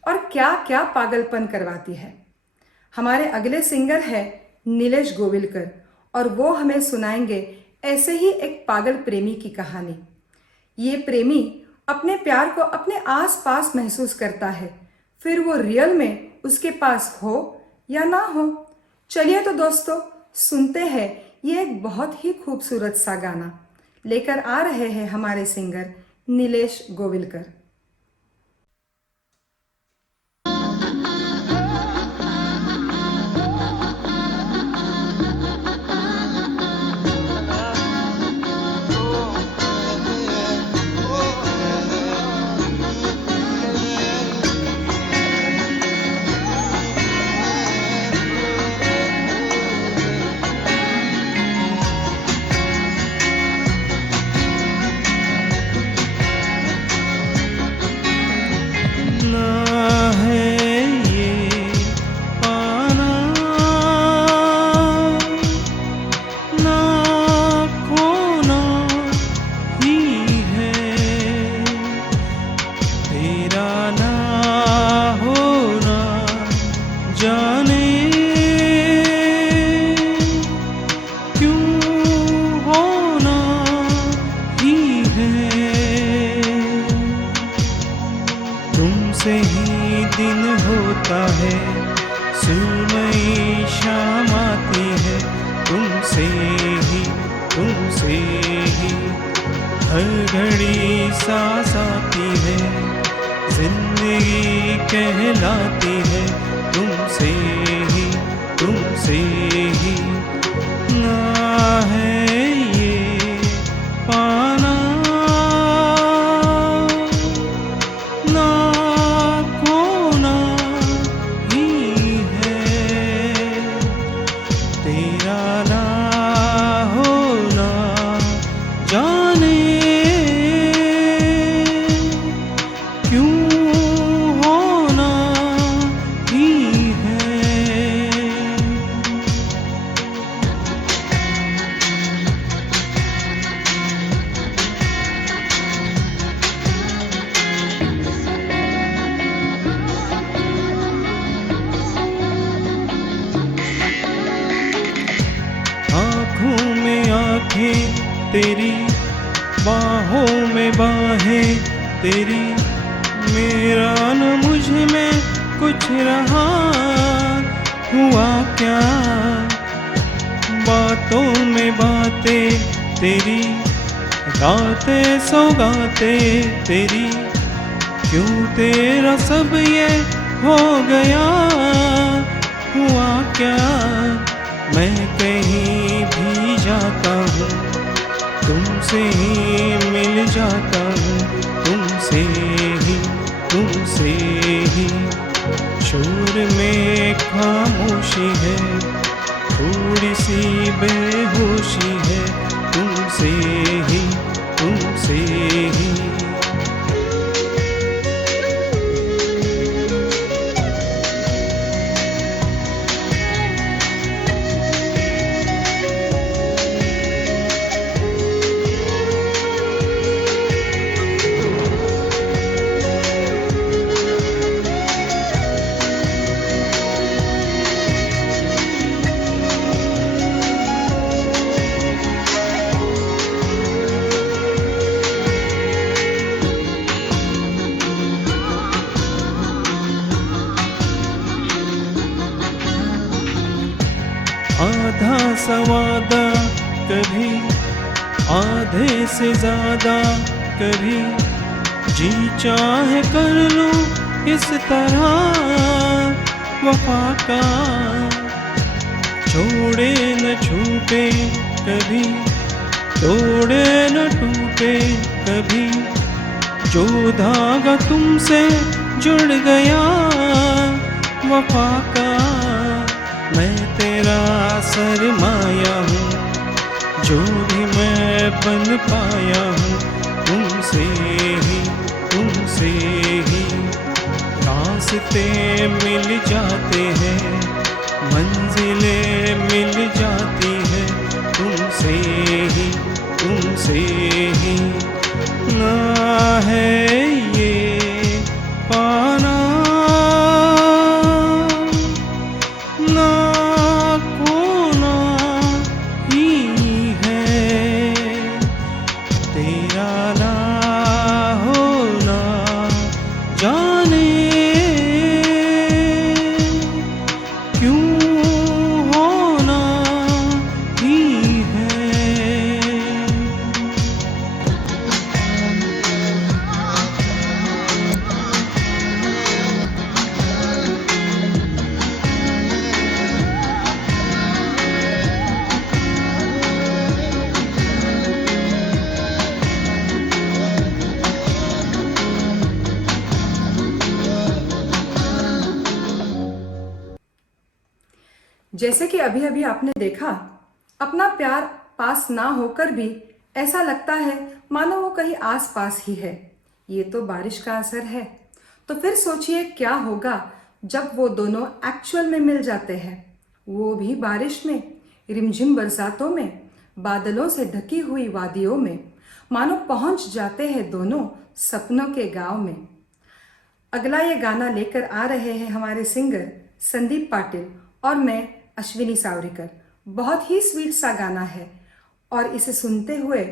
और क्या क्या पागलपन करवाती है। हमारे अगले सिंगर है नीलेश गोविलकर और वो हमें सुनाएंगे ऐसे ही एक पागल प्रेमी की कहानी। ये प्रेमी अपने प्यार को अपने आस पास महसूस करता है, फिर वो रियल में उसके पास हो या ना हो। चलिए तो दोस्तों सुनते हैं ये एक बहुत ही खूबसूरत सा गाना। लेकर आ रहे हैं हमारे सिंगर नीलेश गोविलकर। तुमसे ही दिन होता है, सुरमई शाम आती है, तुमसे ही हर घड़ी सांस आती है, जिंदगी कहलाती है, तुमसे ही ना है ये पाना ना खोना ही है, तेरा ना होना जाने क्यों होना ही है। आँखों में आँखें तेरी, बाहों में बाहें तेरी, मेरा न मुझ में कुछ रहा, हुआ क्या बातों में बातें तेरी, गाते सौगाते तेरी, क्यों तेरा सब ये हो गया, हुआ क्या मैं कहीं भी जाता हूँ, तुमसे ही मिल जाता हूँ, तुमसे ही शोर में खामोशी है, थोड़ी सी बेहोशी है, तुमसे ही कभी आधे से ज्यादा, कभी जी चाहे कर लूं इस तरह वफा का। छोड़े न छूटे कभी, तोड़े न टूटे कभी, जो धागा तुमसे जुड़ गया वफा का। मैं तेरा सरमाया हूँ, जो भी मैं बन पाया हूँ तुमसे ही, तुमसे ही। रास्ते मिल जाते हैं, मंजिलें मिल जाती हैं तुमसे ही, तुमसे ही। ना है ये पाना, ना खोना ही है, तेरा ना होना जाने क्यों होना ही है। जैसे कि अभी अभी आपने देखा, अपना प्यार पास ना होकर भी ऐसा लगता है मानो वो कहीं आस पास ही है। ये तो बारिश का असर है। तो फिर सोचिए क्या होगा जब वो दोनों एक्चुअल में मिल जाते हैं, वो भी बारिश में, रिमझिम बरसातों में, बादलों से ढकी हुई वादियों में, मानो पहुंच जाते हैं दोनों सपनों के गांव में। अगला ये गाना लेकर आ रहे हैं हमारे सिंगर संदीप पाटिल और मैं अश्विनी सावरिकर। बहुत ही स्वीट सा गाना है और इसे सुनते हुए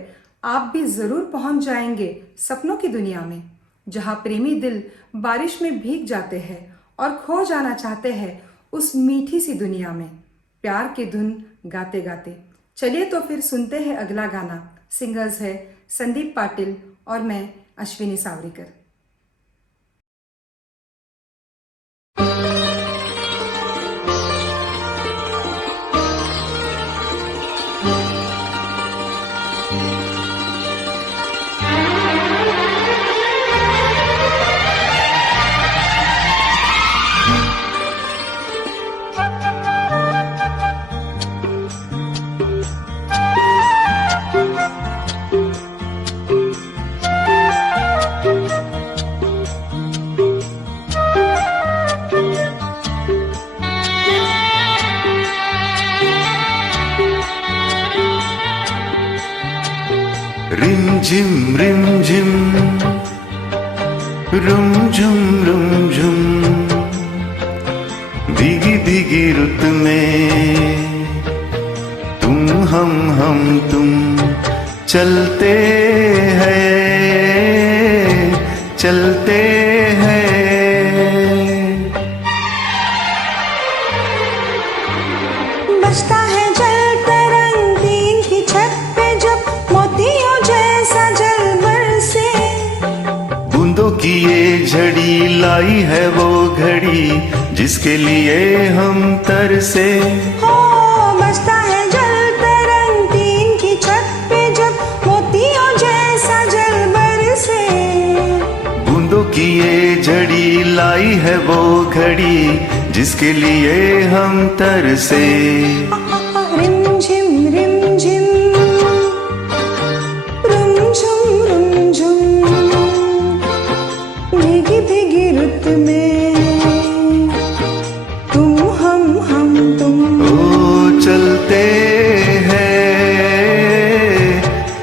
आप भी ज़रूर पहुंच जाएंगे सपनों की दुनिया में, जहां प्रेमी दिल बारिश में भीग जाते हैं और खो जाना चाहते हैं उस मीठी सी दुनिया में, प्यार की धुन गाते गाते। चलिए तो फिर सुनते हैं अगला गाना। सिंगर्स है संदीप पाटिल और मैं अश्विनी सावरिकर। रिमझिम रिमझिम, रुमझुम रुमझुम, भीगी भीगी रुत में तुम हम तुम चलते हैं, चलते हैं। बजता है जल तरंग तीन की छत पे जब मोतियों जैसा जल बरसे। बूंदों की ये झड़ी लाई है वो घड़ी जिसके लिए हम तरसे। हो बजता है जल तरंग तीन की छत पे जब मोतियों जैसा जल बरसे। बूंदों की ये झड़ी लाई है वो घड़ी जिसके लिए हम तरसे। रिमझिम रिमझिम, रुमझुम रुमझुम, भीगी भीगी रुत में तुम हम तुम। ओ चलते हैं,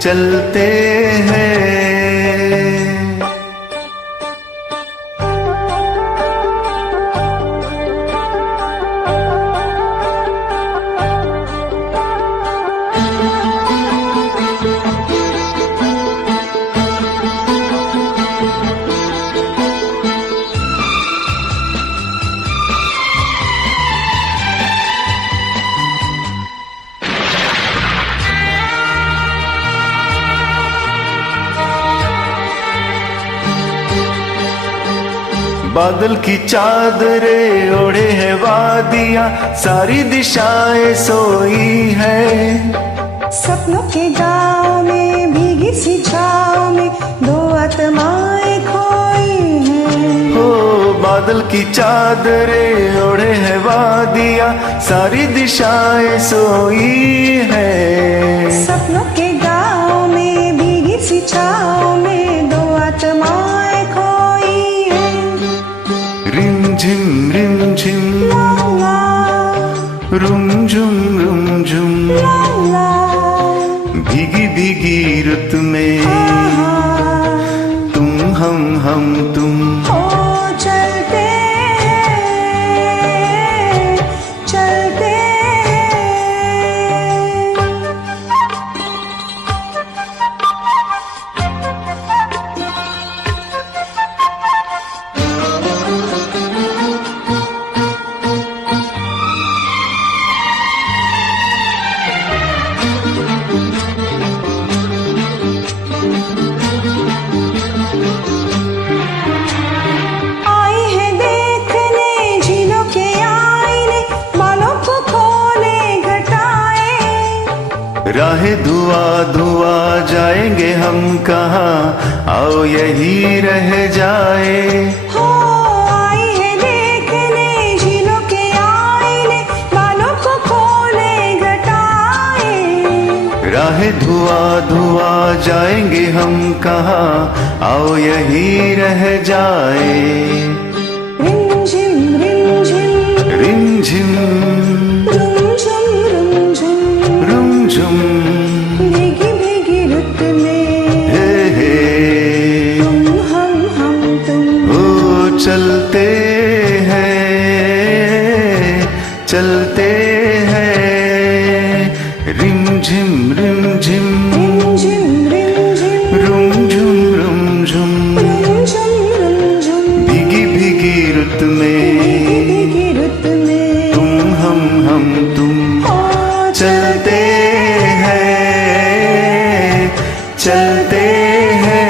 चलते हैं। बादल की चादरें ओढ़े है वादियां, सारी दिशाएं सोई है। सपनों के गाँव में भीगी सी छाँव में दो आत्माएं खोई हैं। हो बादल की चादरें ओढ़े है वादियां, सारी दिशाएं सोई है। सपनों के गाँव में भीगी सी छाँव में दो आत्माएं खोई हैं। रिमझिम रिमझिम रुम झुम भीगी भीगी रुत में तुम हम तुम ओ चलते चलते आई है देखने झीलों के आईने, बालों को खोले घटाए। राहे धुआ धुआ जाएंगे हम कहाँ, आओ यही रह जाए। हो आई है देखने झीलों के आईने, बालों को खोले घटाए। राहे धुआ धुआ जाएंगे हम कहाँ, आओ यही रह जाए। रिमझिम रिमझिम रिमझिम रुमझुम रुमझुम भीगी भीगी रुत में हे तुम हम तुम ओ चलते हैं रिमझिम रिमझिम रिमझिम रिमझिम रुमझुम रुमझुम रुमझुम रुमझुम भीगी भीगी रुत में भीगी रुत में तुम हम तुम ओ चलते चलते हैं।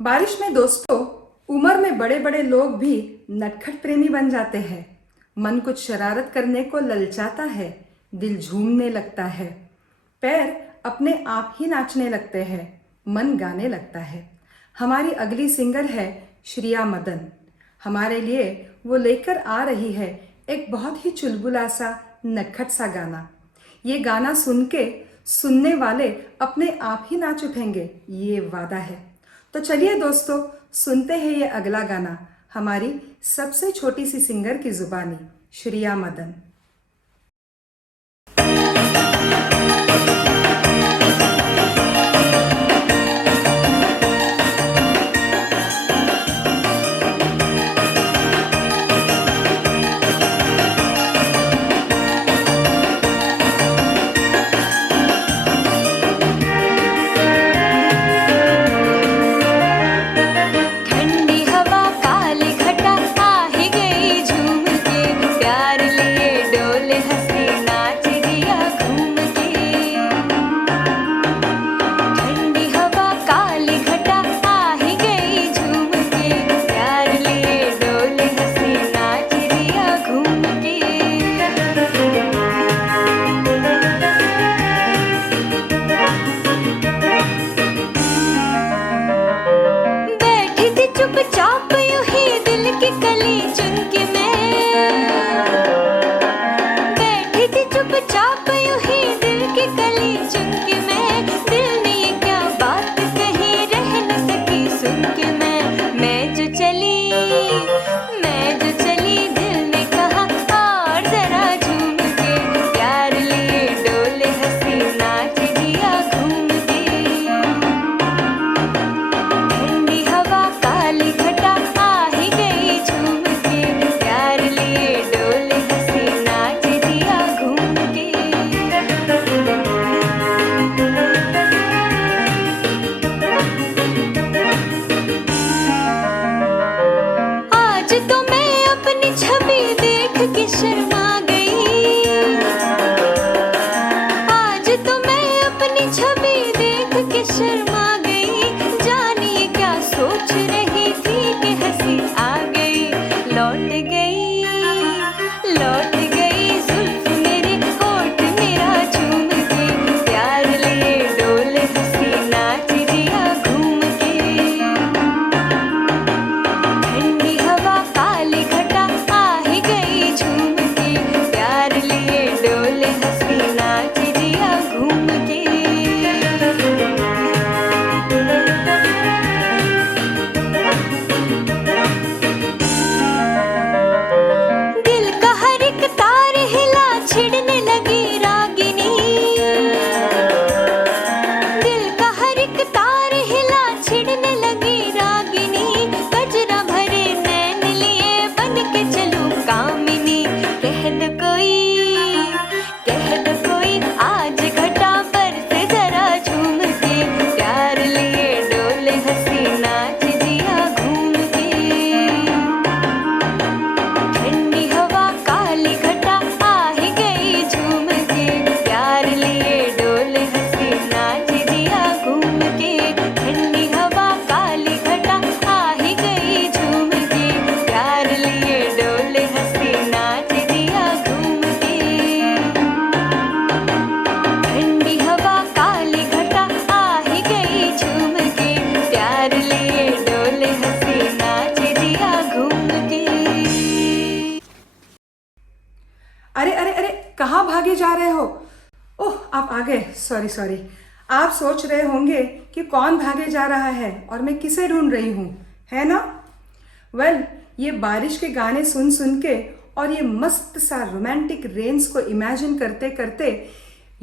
बारिश में दोस्तों उम्र में बड़े बड़े लोग भी नटखट प्रेमी बन जाते हैं। मन कुछ शरारत करने को ललचाता है, दिल झूमने लगता है, पैर अपने आप ही नाचने लगते हैं, मन गाने लगता है। हमारी अगली सिंगर है श्रिया मदन। हमारे लिए वो लेकर आ रही है एक बहुत ही चुलबुला सा नटखट सा गाना। ये गाना सुन के सुनने वाले अपने आप ही नाच उठेंगे, ये वादा है। तो चलिए दोस्तों सुनते हैं ये अगला गाना हमारी सबसे छोटी सी सिंगर की जुबानी, श्रिया मदन। ठंडी हवा काली घटा आ ही गई झूम के, प्यार लिए जा रहे हो? ओह, आप आ गए। Sorry sorry. आप सोच रहे होंगे कि कौन भागे जा रहा है और मैं किसे ढूंढ रही हूँ, है ना? वेल, ये बारिश के गाने सुन सुन के और ये मस्त सा रोमांटिक रेन्स को इमेजिन करते करते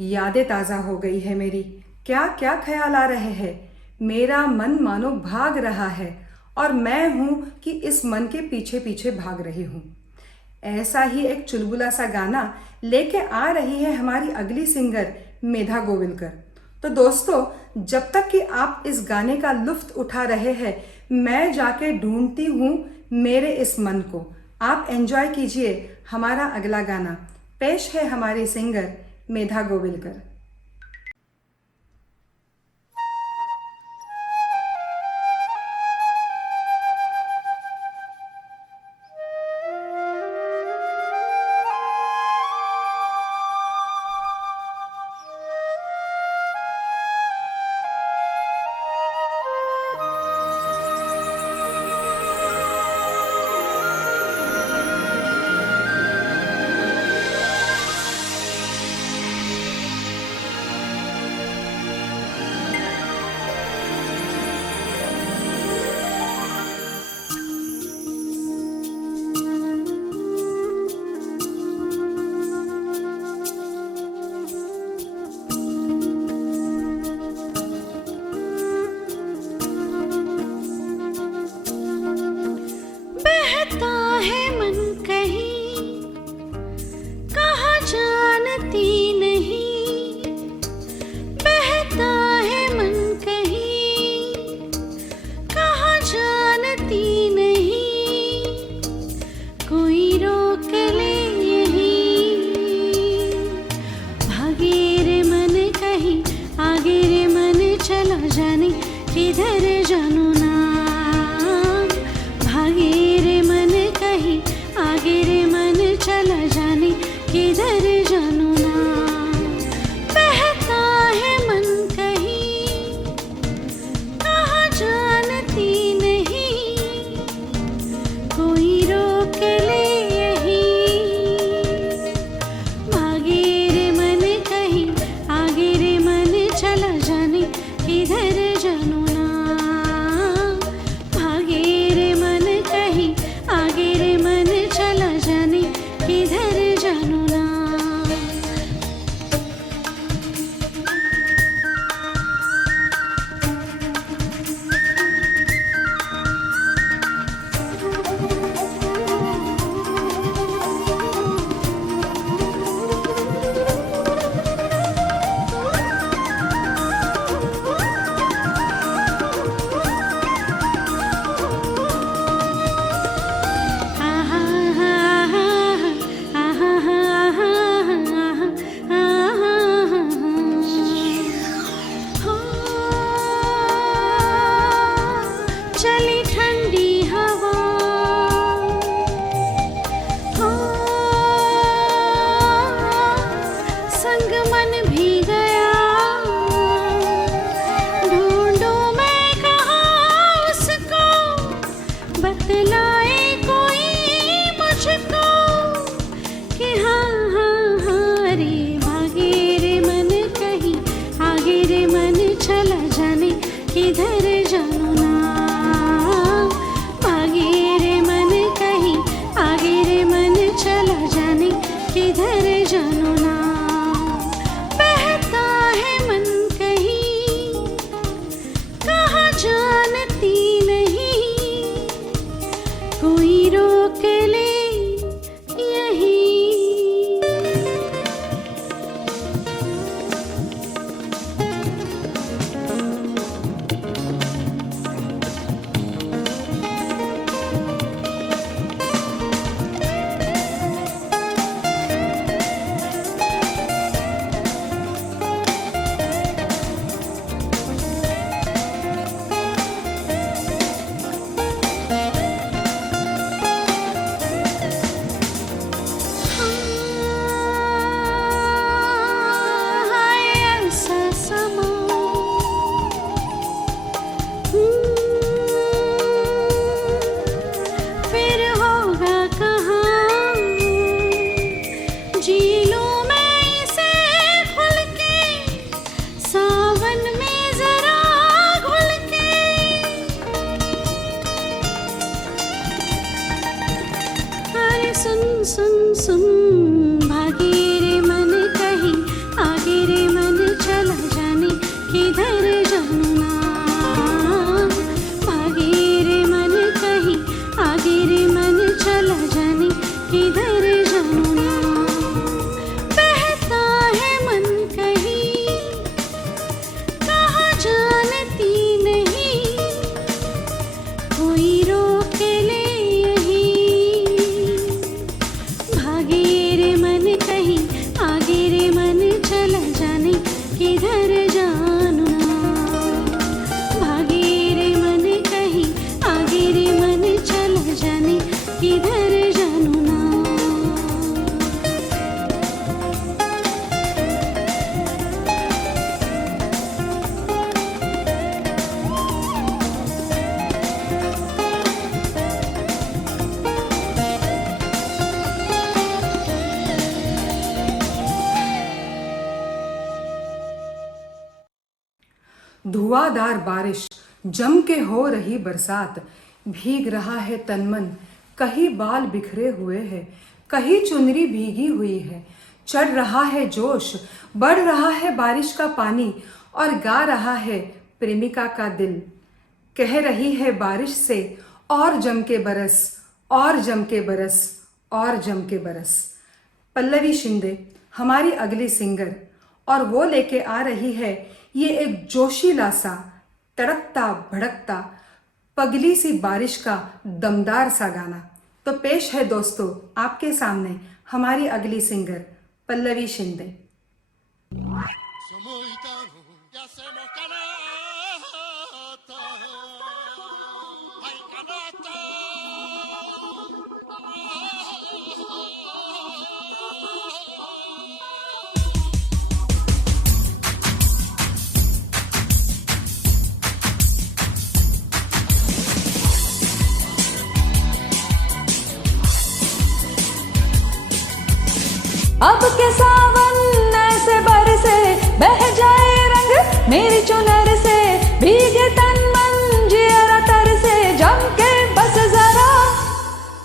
यादें ताज़ा हो गई है मेरी। क्या क्या ख्याल आ रहे हैं। मेरा मन मानो भाग रहा है और मैं हूँ कि इस मन के पीछे पीछे भाग रही हूँ। ऐसा ही एक चुलबुला सा गाना लेके आ रही है हमारी अगली सिंगर मेधा गोविलकर। तो दोस्तों, जब तक कि आप इस गाने का लुत्फ उठा रहे हैं, मैं जाके ढूंढती हूँ मेरे इस मन को। आप एंजॉय कीजिए हमारा अगला गाना। पेश है हमारी सिंगर मेधा गोविलकर। किधर जानू ना बहता किधर जानू ना। भागे रे मन कहीं आगे रे मन चला जाने किधर जानू ना। धुआंधार बारिश, जम के हो रही बरसात, भीग रहा है तन मन, कहीं बाल बिखरे हुए हैं, कहीं चुनरी भीगी हुई है। चढ़ रहा है जोश, बढ़ रहा है बारिश का पानी, और गा रहा है प्रेमिका का दिल। कह रही है बारिश से और जम के बरस, और जम के बरस, और जम के बरस। पल्लवी शिंदे हमारी अगली सिंगर, और वो लेके आ रही है ये एक जोशीला सा, तड़कता भड़कता, पगली सी बारिश का दमदार सा गाना। तो पेश है दोस्तों आपके सामने हमारी अगली सिंगर पल्लवी शिंदे। अब के सावन ऐसे बरसे, बह जाए रंग मेरी चुनर से, भीगे तन मन जियरा तर से, जम के बस जरा।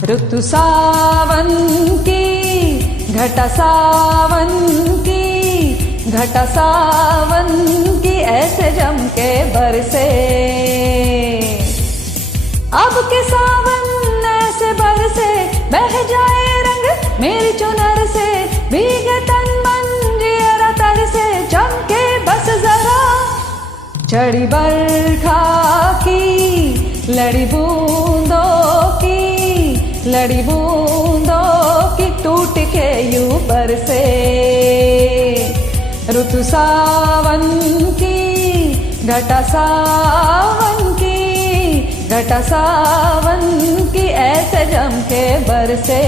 ऋतु सावन की, घटा सावन की, घटा सावन की, ऐसे जम के बरसे। अब के सावन ऐसे बरसे, बह जाए रंग मेरी चुनर से, भीगे तन मन जियरा तर से, जम के बस जरा। चढ़ी बरखा की, लड़ी बूंदों की, लड़ी बूंदों की, टूट के यूं बरसे। ऋतु सावन की, घटा सावन की, घटा सावन की, ऐसे जम के बरसे।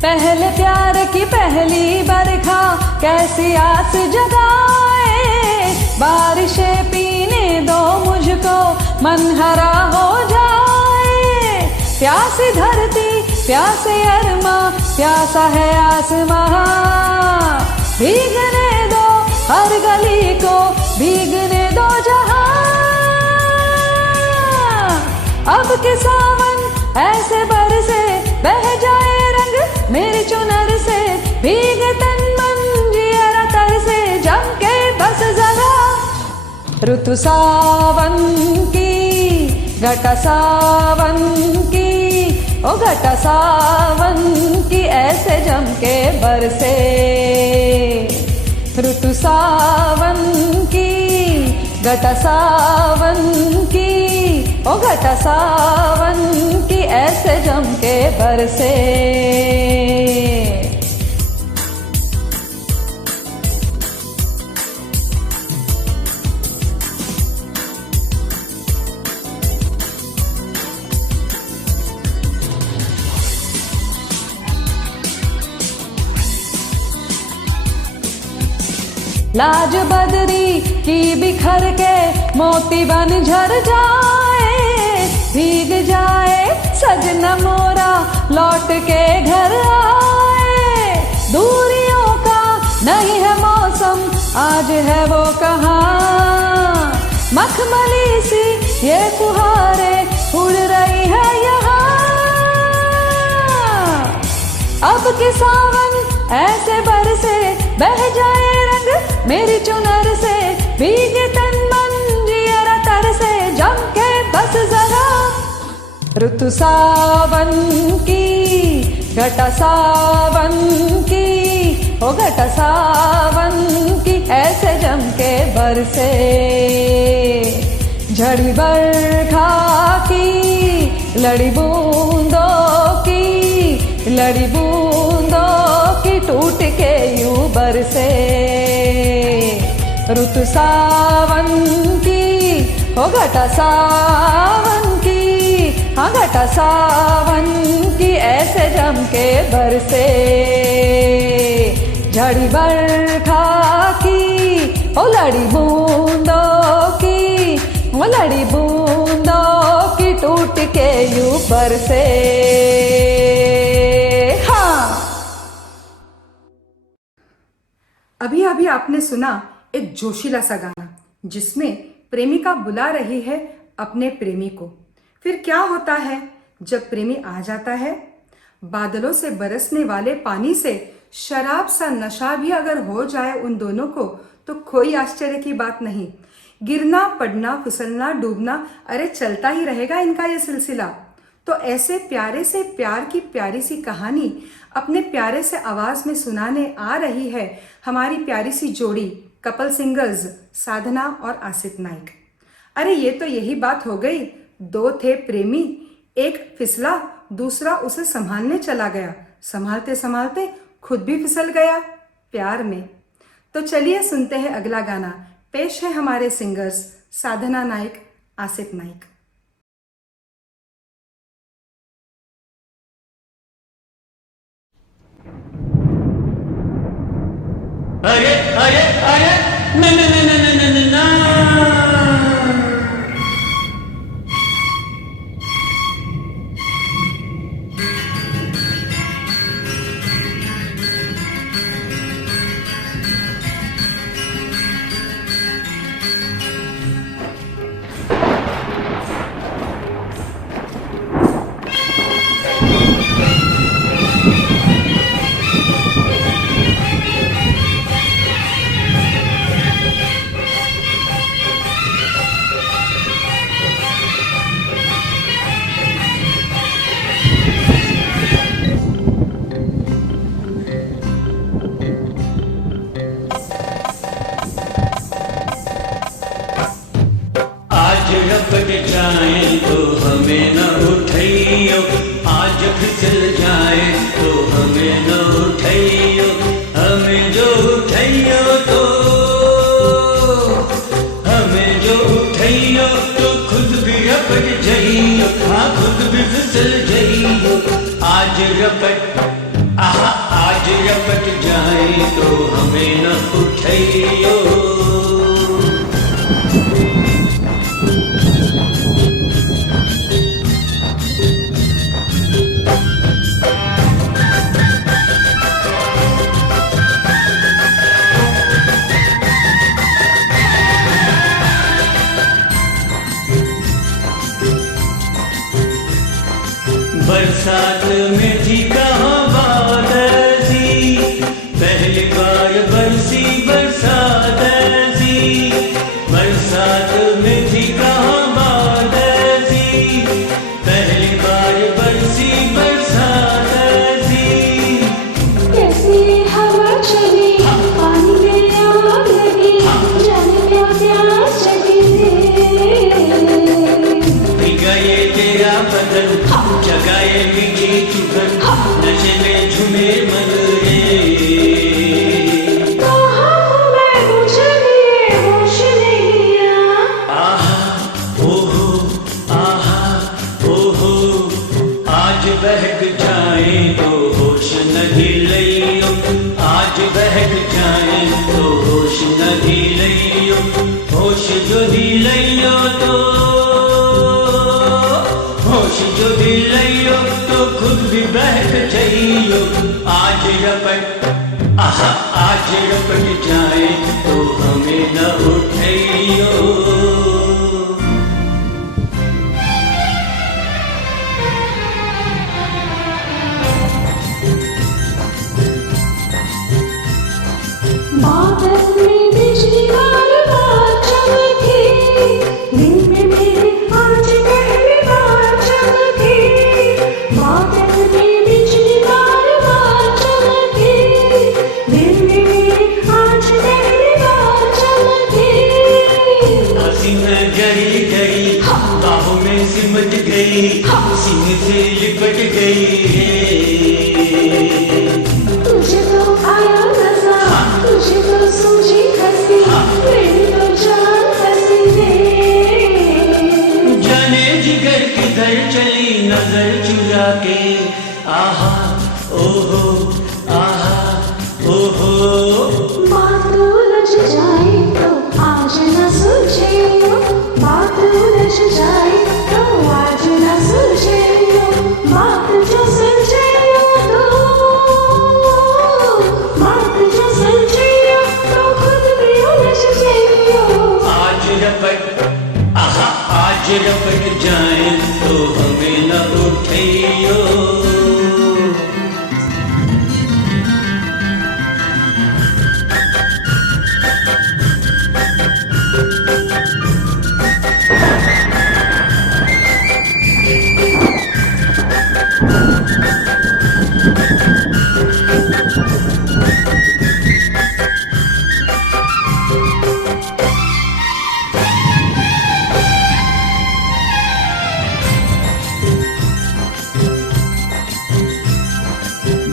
पहले प्यार की पहली बरखा कैसी आस जगाए, बारिशें पीने दो मुझको मन हरा हो जाए। प्यासी धरती प्यासे अरमा, प्यासा है आसमां, भीगने दो हर गली को, भीगने दो जहां। अब के सावन ऐसे बरसे, बह जाए रंग मेरी चुनर से, भीगे तन मन जियरा तर से, जम के बस जरा। ऋतु सावन की, घटा सावन की, ओ घटा सावन की, ऐसे जम के बरसे। ऋतु सावन की, घटा सावन की, ओ घटा सावन की, ऐसे जम के बरसे। लाज बदरी की बिखर के मोती बन झर जाए, भीग जाए सजना मोरा लौट के घर आए। दूरियों का नहीं है मौसम, आज है वो कहाँ, मखमली सी ये फुहारे उड़ रही है यहाँ। अब के सावन ऐसे बरसे, बह जाए रंग मेरी चुनर से, भीगे तन मन जियरा तर से, जम के बस जरा। ऋतु सावन की, घटा सावन की, ओ घटा सावन की ऐसे जम के बरसे, झड़ी बरखा की लड़ी बूंदों की, लड़ी बूंदों की टूट के यूं बरसे, ऋतु सावन की, ओ घटा सावन की, हाँ घटा सावन की ऐसे जम के बरसे, झड़ी बरखा की, ओ लड़ी बूंदों की, ओ लड़ी बूंदों की टूट के यूं बरसे। हाँ, अभी अभी आपने सुना एक जोशीला सा गाना जिसमें प्रेमिका बुला रही है अपने प्रेमी को। फिर क्या होता है जब प्रेमी आ जाता है? बादलों से बरसने वाले पानी से शराब सा नशा भी अगर हो जाए उन दोनों को तो कोई आश्चर्य की बात नहीं। गिरना, पड़ना, फिसलना, डूबना, अरे चलता ही रहेगा इनका ये सिलसिला। तो ऐसे प्यारे से प्यार की प्यारी सी कहानी अपने प्यारे से आवाज में सुनाने आ रही है हमारी प्यारी सी जोड़ी कपल सिंगर्स साधना और आसिफ नाइक। अरे ये तो यही बात हो गई, दो थे प्रेमी, एक फिसला, दूसरा उसे संभालने चला गया, संभालते संभालते खुद भी फिसल गया प्यार में। तो चलिए सुनते हैं अगला गाना। पेश है हमारे सिंगर्स साधना नाइक, आसिफ नाइक। अरे अरे अरे न न न न न न न रपट जाए तो हमें न उठाइयो, आज फिसल जाए तो हमें न उठाइयो, हमें जो उठाइयो तो हमें जो उठाइयो तो खुद भी रपट जाइयो, हाँ खुद भी फिसल जाइयो। आज रपट आहा आज रपट जाए तो हमें न उठाइयो। बरसात में थी कहाँ बादल सी, पहली बार बरसी बरसात सी। बरसात में थी कहाँ बादल सी, पहली बार बरसी बरसात सी। कैसी हवा चली, पानी में आग लगी, जाने में प्यास जगी रे। भीगा ये तेरा बदन, जगाए मीठी चुभन, नशे में झूमे मन रे। कहाँ हूँ मैं मुझे लिए होश नहीं आया। आहा ओहो आज बहक जाए तो होश नहीं लियो, आज बहक जाए तो होश नहीं लियो। होश जो ही लियो तो होश जो भी लियो तो खुद भी बहक जाइयो। आज रपट आहा आज रपट जाए तो हमें न उठाइयो। बादल में बिजली बार बार चमकी, दिन में मेरे आज पहली बार चमकी। बादल में बिजली बार ओहो आहा ओहो बात उलझ जाए तो आज न सुलझे बात उलझ जाए तो आज न सुलझे बात जो सुलझे तो बात जो सुलझे तो खुद भी उलझ जाए आज रपट आहा आज रपट जाए तो हमें न उठैयो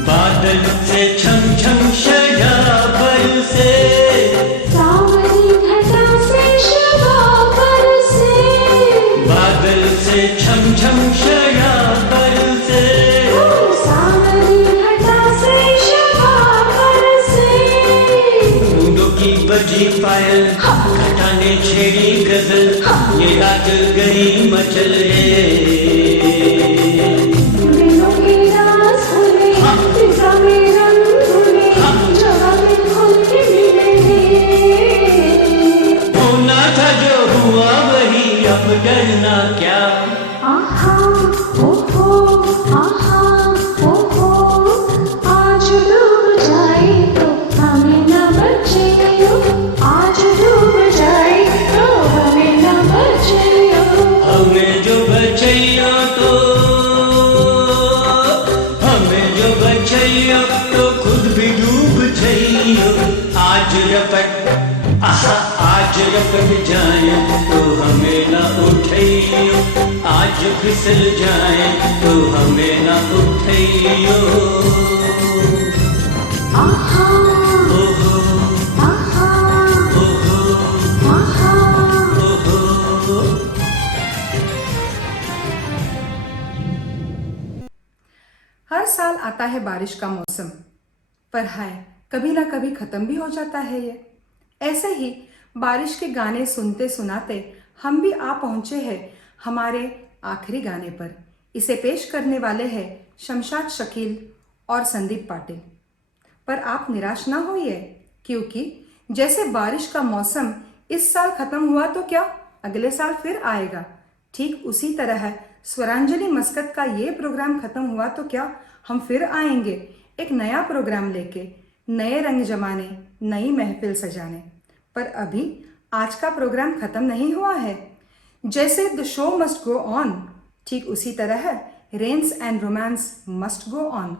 बादल से छम छम शराबर से सावरी घटा से शराबर से बादल से छम छम शराबर से सावरी घटा से शराबर से बूंदों की बजी पायल घटा ने छेड़ी गजल ये रात गई मचल रे दिलों के राज खुले फिजा में रंग धुले जहाँ में खुल के मिले होना था जो हुआ वही अब डरना क्या आहा ओहो आज डूब जाए तो हमें न बचे आज डूब जाए तो हमें न बचे हमें जो बचैया तो खुद भी डूब जाइयो आज रपट आहा आज रपट जाए तो हमें न उठैयो आज फिसल जाए तो हमें न उठैयो आहा ओहो आहा ओहो आहा ओहो हर साल आता है बारिश का मौसम, पर हाय कभी ना कभी खत्म भी हो जाता है ये। ऐसे ही बारिश के गाने सुनते सुनाते हम भी आ पहुंचे हैं हमारे आखिरी गाने पर। इसे पेश करने वाले हैं शमशाद शकील और संदीप पाटिल। पर आप निराश ना होइए, क्योंकि जैसे बारिश का मौसम इस साल खत्म हुआ तो क्या अगले साल फिर आएगा, ठीक उसी तरह स्वरांजलि मस्कत का ये प्रोग्राम खत्म हुआ तो क्या हम फिर आएंगे एक नया प्रोग्राम लेके, नए रंग जमाने, नई महफिल सजाने। पर अभी आज का प्रोग्राम खत्म नहीं हुआ है। जैसे the show must go on, ठीक उसी तरह Reigns and romance must go on.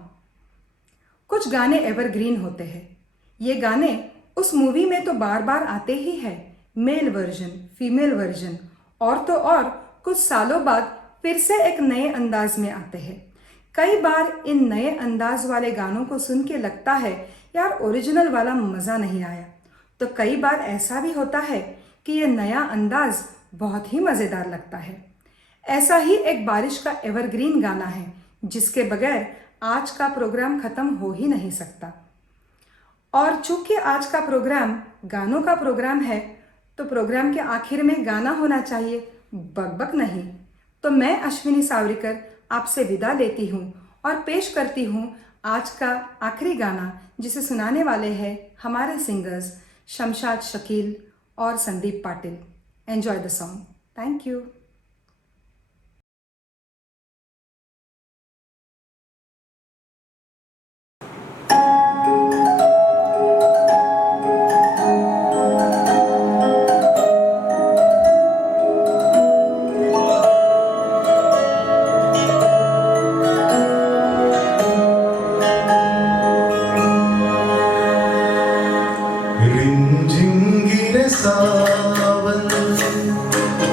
कुछ गाने एवरग्रीन होते हैं। ये गाने उस मूवी में तो बार बार आते ही हैं, मेल वर्जन, फीमेल वर्जन, और तो और कुछ सालों बाद फिर से एक नए अंदाज में आते हैं। कई बार इन नए अंदाज वाले गानों को सुन के लगता है यार ओरिजिनल वाला मज़ा नहीं आया, तो कई बार ऐसा भी होता है कि ये नया अंदाज बहुत ही मज़ेदार लगता है। ऐसा ही एक बारिश का एवरग्रीन गाना है जिसके बगैर आज का प्रोग्राम ख़त्म हो ही नहीं सकता। और चूंकि आज का प्रोग्राम गानों का प्रोग्राम है, तो प्रोग्राम के आखिर में गाना होना चाहिए, बकबक नहीं। तो मैं अश्विनी सावरिकर आपसे विदा लेती हूँ और पेश करती हूँ आज का आखिरी गाना, जिसे सुनाने वाले हैं हमारे सिंगर्स शमशाद शकील और Sandeep Patil. Enjoy the song. Thank you. सावन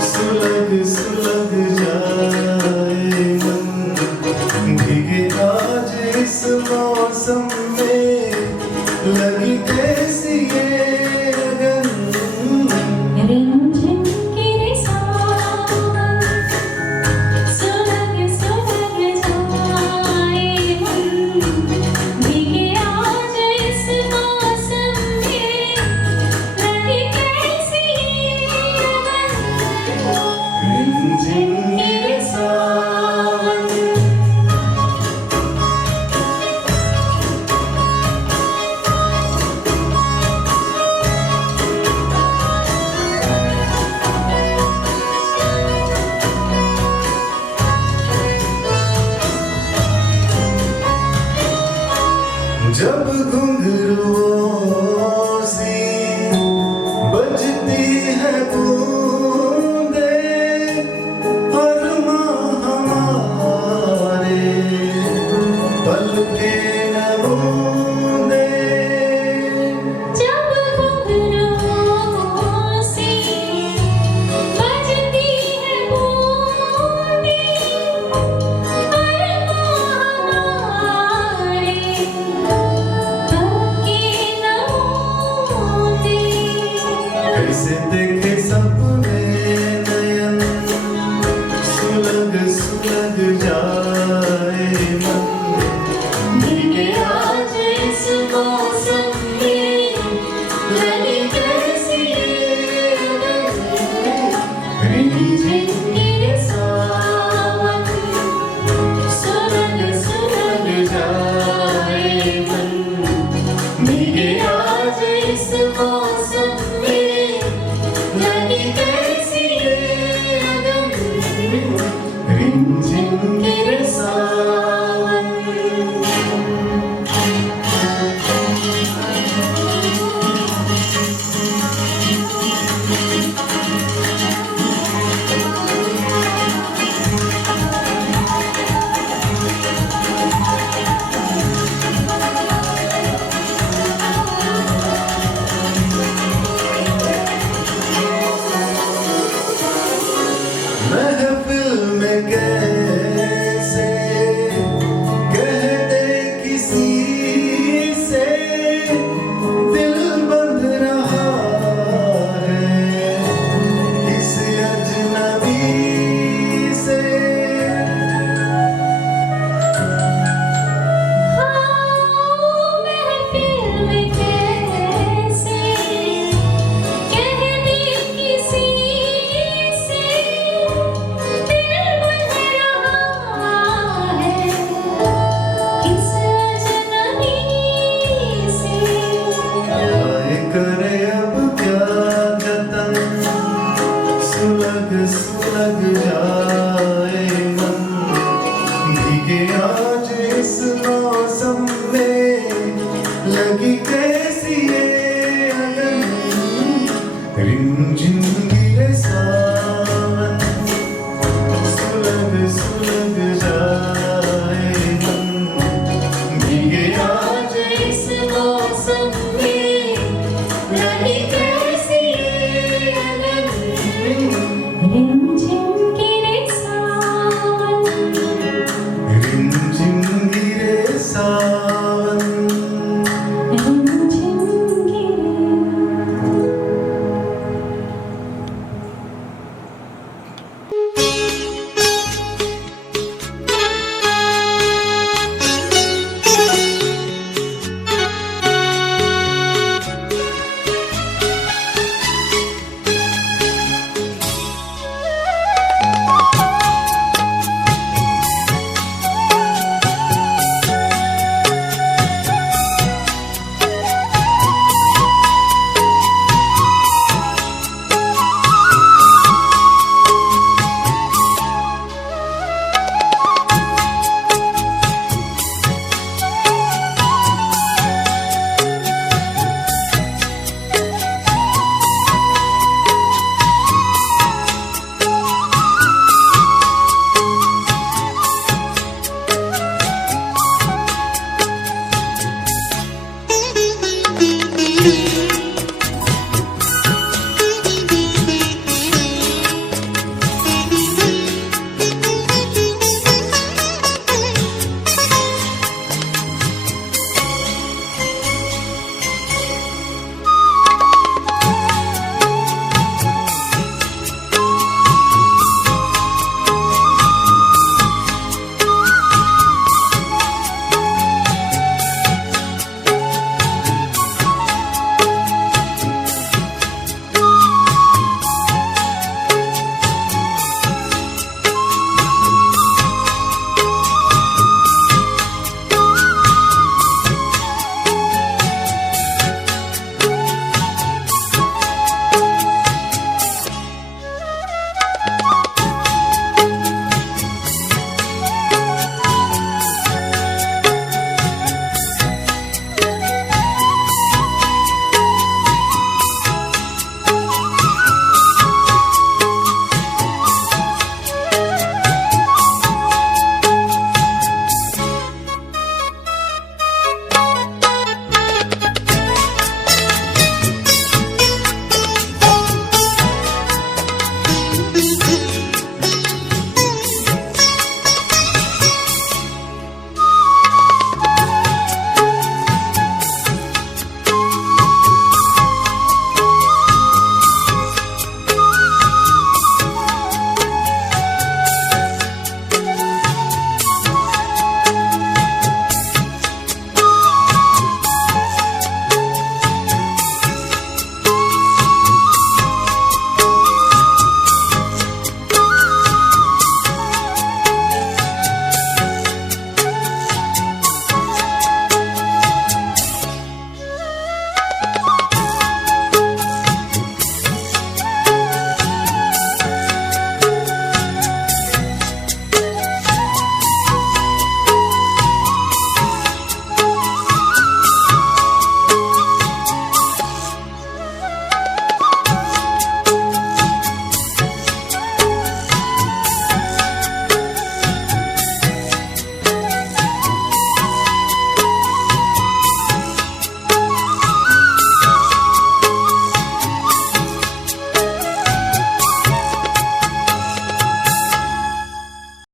सुलग सुलग जाए मन, भीगे आज इस मौसम में लगी कैसी ये लगन। रिमझिम गिरे सावन सुलग सुलग जाए मन, जब घुंघरुओं सी बजती है बूंदे अरमां हमारे पल के नमूने